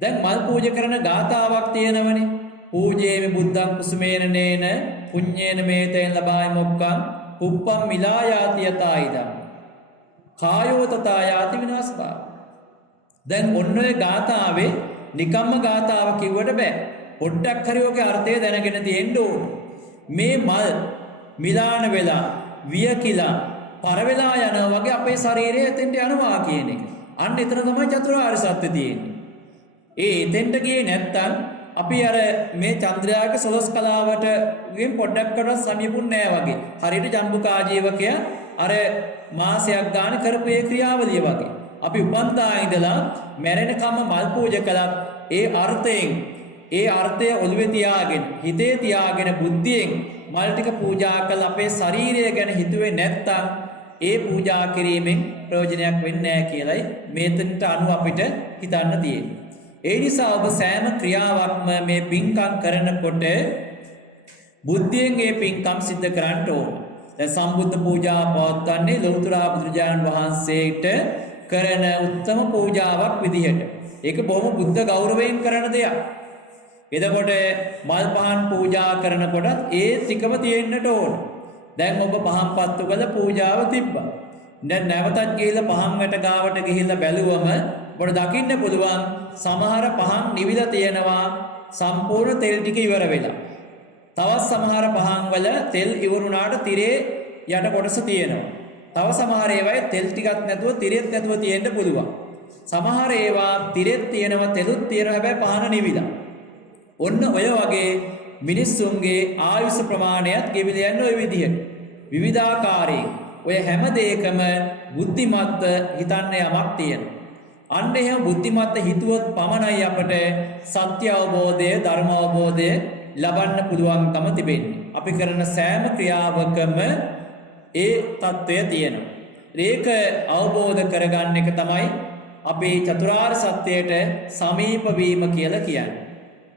දැන් මල් පූජ කරන ගාතාවක් තියෙනවනේ. පූජේමි බුද්ධං කුසුමේන නේන පුඤ්ඤේන මේතෙන් ලබායි මොක්කං උප්පම් මිලායාති යතයිදම් කායෝ තථායාති විනාශා. දැන් ඔන්න ඔය ගාථාවේ නිකම්ම ගාථාව කිව්වට බෑ. පොඩ්ඩක් හරි ඔකේ අර්ථය දැනගෙන තියෙන්න ඕන. මේ මල් මිලාන වෙලා වියකිලා පර වෙලා යනවා වගේ අපේ ශරීරය එතෙන්ට යනවා කියන එක. අන්න එතන තමයි චතුරාර්ය සත්‍ය තියෙන්නේ. ඒ එතෙන්ට ගියේ නැත්තම් අපි අර මේ චන්ද්‍රයාගේ සොළොස් කලාවට ගෙන් පොඩ්ඩක්වත් සමීපුන්නේ නැහැ වගේ. හරියට ජම්බුකාජීවකයා අර මාසයක් ගාන කරපු ඒ ක්‍රියාවලිය වගේ. අපි උපන්දා ඉඳලා මැරෙනකම් මල් පූජා කළත් ඒ අර්ථය ඔළුවේ තියාගෙන හිතේ තියාගෙන බුද්ධියෙන් මල් ටික පූජා කළ අපේ ශරීරය ගැන හිතුවේ නැත්තම් ඒ පූජා කිරීමෙන් ප්‍රයෝජනයක් වෙන්නේ නැහැ කියලයි මේතනට අනුව අපිට හිතන්න තියෙන්නේ. ඒ නිසා ඔබ සෑම ක්‍රියාවක්ම මේ පින්කම් කරනකොට බුද්ධියෙන් ඒ පින්කම් සිද්ධ කරන්න ඕන. දැන් සම්බුද්ධ පූජා පවත්වන්නේ ලෞතර බුදුරජාණන් වහන්සේට කරන උත්තම පූජාවක් විදිහට. ඒක බොහොම බුද්ධ ගෞරවයෙන් කරන දෙයක්. එතකොට මල් පහන් පූජා කරනකොට ඒ ටිකම තියෙන්නට ඕන. දැන් ඔබ පහන් පත්තු කළ පූජාව තිබ්බා. දැන් නැවතත් ගිහිල්ලා පහන් වැට ගාවට ගිහිල්ලා බැලුවම ඔබට දකින්න පුළුවන් සමහර පහන් නිවිලා තියෙනවා සම්පූර්ණ තෙල් ටික ඉවර වෙලා. තවත් සමහර පහන් වල තෙල් ඉවරුණාට තිරේ යට කොටස තියෙනවා. තව සමහර ඒවායේ තෙල් ටිකක් නැතුව තිරෙත් නැතුව තියෙන්න පුළුවන්. සමහර ඒවා තිරෙත් තියෙනවා තෙලුත් තියෙනවා හැබැයි පහන නිවිලා. ඔන්න ඔය වගේ මිනිස්සුන්ගේ ආයුෂ ප්‍රමාණයත් ගෙවිලා යන ඔය විදිහට විවිධාකාරයෙන් ඔය හැම දෙයකම බුද්ධිමත්ව හිතන්න යමක් තියෙනවා. අන්න එහෙම බුද්ධිමත්ව හිතුවොත් පමණයි අපට සත්‍ය අවබෝධය, ධර්ම අවබෝධය ලබන්න පුළුවන්කම තිබෙන්නේ. අපි කරන සෑම ක්‍රියාවකම ඒ తত্ত্বය තියෙනවා. ඒක අවබෝධ කරගන්න එක තමයි අපේ චතුරාර්ය සත්‍යයට සමීප වීම කියලා කියන්නේ.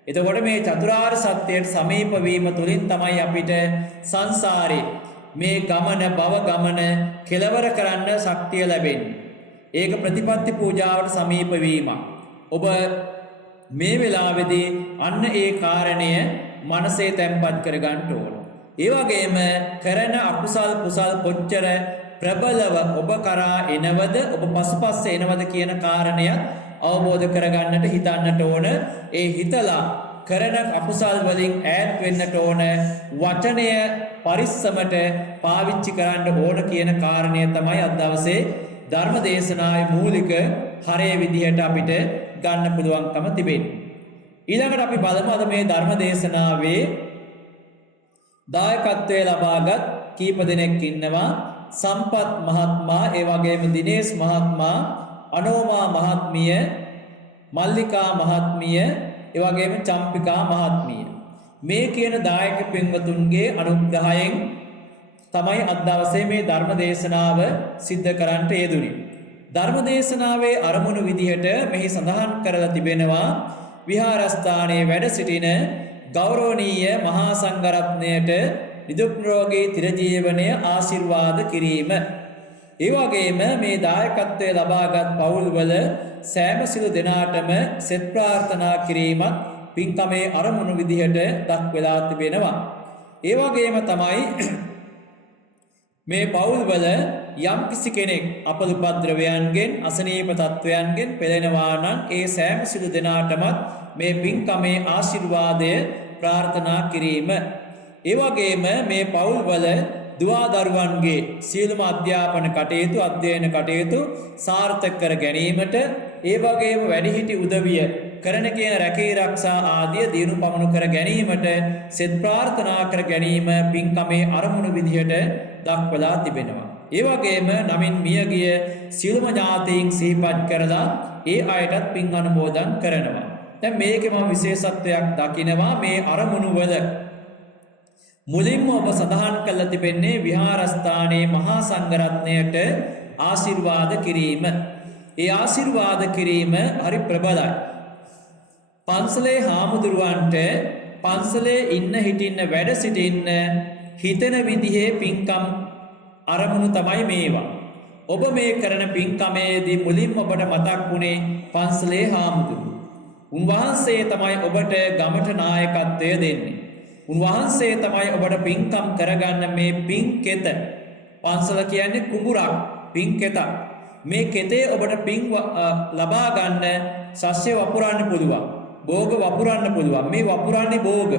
එතකොට මේ චතුරාර්ය සත්‍යයට සමීප වීම තුළින් තමයි අපිට සංසාරේ මේ ගමන භව ගමන කෙලවර කරන්න ශක්තිය ලැබෙන්නේ. ඒක ප්‍රතිපත්ති පූජාවට සමීප වීම. ඔබ මේ වෙලාවේදී අන්න ඒ කාරණය මනසේ තැම්පත් කරගන්න ඕන. ඒ වගේම කරන අකුසල් කුසල් කොච්චර ප්‍රබලව ඔබ කරා එනවද, ඔබ පසුපස්ස එනවද කියන කාරණය අවබෝධ කරගන්නට හිතන්නට ඕන. ඒ හිතලා කරන අකුසල් වලින් ඈත් වෙන්නට ඕන. වචනය පරිස්සමට පාවිච්චි කරන්න ඕන කියන කාරණය තමයි අද දවසේ ධර්ම දේශනාවේ මූලික හරය විදිහට අපිට ගන්න පුළුවන්කම තිබෙන්නේ. ඊළඟට අපි බලමු අද මේ ධර්ම දේශනාවේ දායකත්වයේ ලබාගත් කීප දෙනෙක් ඉන්නවා. සම්පත් මහත්මයා, ඒ වගේම දිනේෂ් මහත්මයා, අනෝමා මහත්මිය, මල්ලිකා මහත්මිය, ඒ වගේම චම්පිකා මහත්මිය. මේ කියන දායක පින්වතුන්ගේ අනුග්‍රහයෙන් තමයි අද දවසේ මේ ධර්ම දේශනාව සිද්ධ කරන්නට යෙදුනේ. ධර්ම දේශනාවේ අරමුණු විදිහට මෙහි සඳහන් කරලා තිබෙනවා විහාරස්ථානයේ වැඩ සිටින ගෞරවනීය මහා සංඝරත්නයට නිදුක් නිරෝගී චිරජීවනය ආශිර්වාද කිරීම. ඒ වගේම මේ දායකත්වයේ ලබාගත් පවුල්වල සෑම සිළු දෙනාටම සෙත් ප්‍රාර්ථනා කිරීමත් පින්කමේ අරමුණු විදිහට දක්වලා තිබෙනවා. ඒ වගේම තමයි මේ පවුල්වල යම් කිසි කෙනෙක් අපදුපද්‍රවයන්ගෙන් අසනීප තත්වයන්ගෙන් පෙළෙනවා නම් ඒ සෑම සිළු දෙනාටමත් මේ පින්කමේ ආශිර්වාදය ප්‍රාර්ථනා කිරීම. ඒ වගේම මේ පවුල්වල දුවා දරුවන්ගේ සියලුම අධ්‍යාපන කටයුතු, අධ්‍යයන කටයුතු සාර්ථක කර ගැනීමට, ඒ වගේම වැඩිහිටි උදවිය කරන කියන රැකී ආරක්ෂා ආදිය දිනු පමනු කර ගැනීමට සෙත් ප්‍රාර්ථනා කර ගැනීම පින්කමේ අරමුණු විදිහට දක්වලා තිබෙනවා. ඒ වගේම නමින් මියගිය සියලුම ඥාතීන් සිහිපත් කරලා ඒ අයටත් පින් අනුමෝදන් කරනවා. දැන් මේකේ මම විශේෂත්වයක් දකිනවා. මේ අරමුණු වල මුලින්ම ඔබ සඳහන් කළ තිබෙන්නේ විහාරස්ථානයේ මහා සංඝරත්නයට ආශිර්වාද කිරීම. ඒ ආශිර්වාද කිරීම හරි ප්‍රබලයි. පන්සලේ හාමුදුරුවන්ට පන්සලේ ඉන්න හිටින්න වැඩ සිටින්න හිතෙන විදිහේ පින්කම් අරමුණු තමයි මේවා. ඔබ මේ කරන පින්කමේදී මුලින්ම ඔබට මතක් වුණේ පන්සලේ හාමුදුරුවෝ. උන්වහන්සේ තමයි ඔබට ගමට නායකත්වය දෙන්නේ. උන්වහන්සේ තමයි ඔබට පින්කම් කරගන්න මේ පින්කෙත. පන්සල කියන්නේ කුඹුරක්, පින්කෙතක්. මේ කෙතේ ඔබට පින් ලබා ගන්න සස්‍ය වපුරන්න පුළුවන්, භෝග වපුරන්න පුළුවන්. මේ වපුරන්නේ භෝග.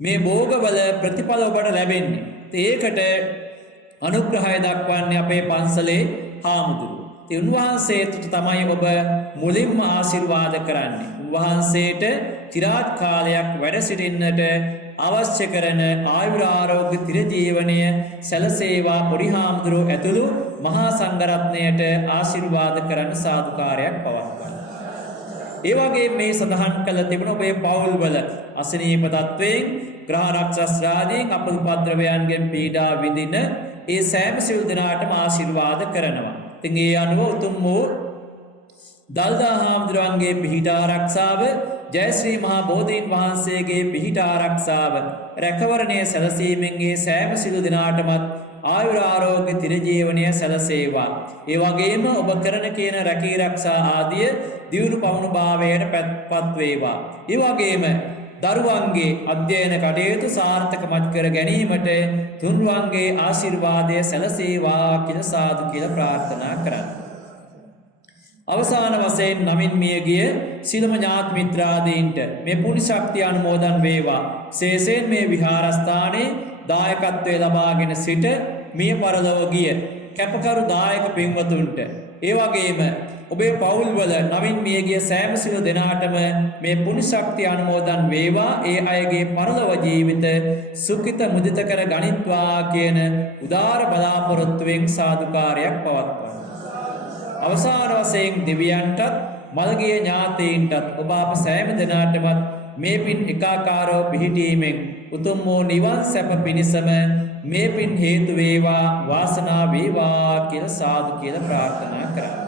මේ භෝගවල ප්‍රතිඵල ඔබට ලැබෙන්නේ. ඒකට අනුග්‍රහය දක්වන්නේ අපේ පන්සලේ හාමුදුරුවෝ. උන්වහන්සේට තමයි ඔබ මුලින්ම ආශිර්වාද කරන්නේ. උන්වහන්සේට চিරාත් කාලයක් වැඩ සිටින්නට අවශ්‍ය කරන ආයුර ආරෝග්‍ය චිරජීවනය සැලසේවා පොඩි හාමුදුරුවෝ ඇතුළු මහා සංඝරත්නයට ආශිර්වාද කරන සාදුකාරයක් පවත්වන්න. ඒ වගේ මේ සඳහන් කළ තිබෙන ඔබේ පවුල්වල අසනීප තත්වයෙන් ග්‍රහ රක්ෂස්රාදීන් අපදුපද්‍රවයන්ගෙන් පීඩා විඳින ඒ සෑම සිල් දෙනාටම ආශිර්වාද කරනවා. ඉතින් ඒ අනුව උතුම් වූ දල්දා හාමුදුරුවන්ගේ පිහිට ආරක්ෂාව, ජයශ්‍රී මහා බෝධීන් වහන්සේගේ පිහිට ආරක්ෂාව, රැකවරණය සැලසීමෙන් ඒ සෑම සිළු දෙනාටමත් ආයුර ආරෝග්‍ය චිරජීවනය සැලසේවා. ඒ වගේම ඔබ කරන කියන රැකී ආරක්ෂා ආදිය දියුණු පවුණු භාවයට පත් වේවා. ඒ වගේම දරුවන්ගේ අධ්‍යයන කටයුතු සාර්ථකමත් කර ගැනීමට තුන්වන්ගේ ආශිර්වාදය සැලසේවා කියලා සාදු කියලා ප්‍රාර්ථනා කරන්න. අවසාන වශයෙන් නමින් මියගිය සිළුම ඥාති මිත්‍රාදීන්ට මේ පුණ්‍ය ශක්තිය අනුමෝදන් වේවා. විශේෂයෙන් මේ විහාරස්ථානයේ දායකත්වයේ ලබාගෙන සිට මිය පරලොව ගිය කැපකරු දායක පින්වතුන්ට ඒ වගේම ඔබේ පවුල්වල නවින් මියගිය සෑම සියලු දෙනාටම මේ පුණ්‍ය ශක්තිය අනුමෝදන් වේවා. ඒ අයගේ පරලොව ජීවිත සුඛිත මුදිත කර ගනිත්වා කියන උදාර බලාපොරොත්තුවෙන් සාදුකාරයක් පවත්වනවා. අවසාන වශයෙන් දෙවියන්ටත් මළගිය ඥාතීන්ටත් ඔබ අප සෑම දෙනාටමත් මේ පින් එකාකාරව පිහිටීමෙන් උතුම් වූ නිවන් සැප පිණිසම මේ පින් හේතු වේවා වාසනාව වේවා කියලා සාදු කියලා ප්‍රාර්ථනා කරා.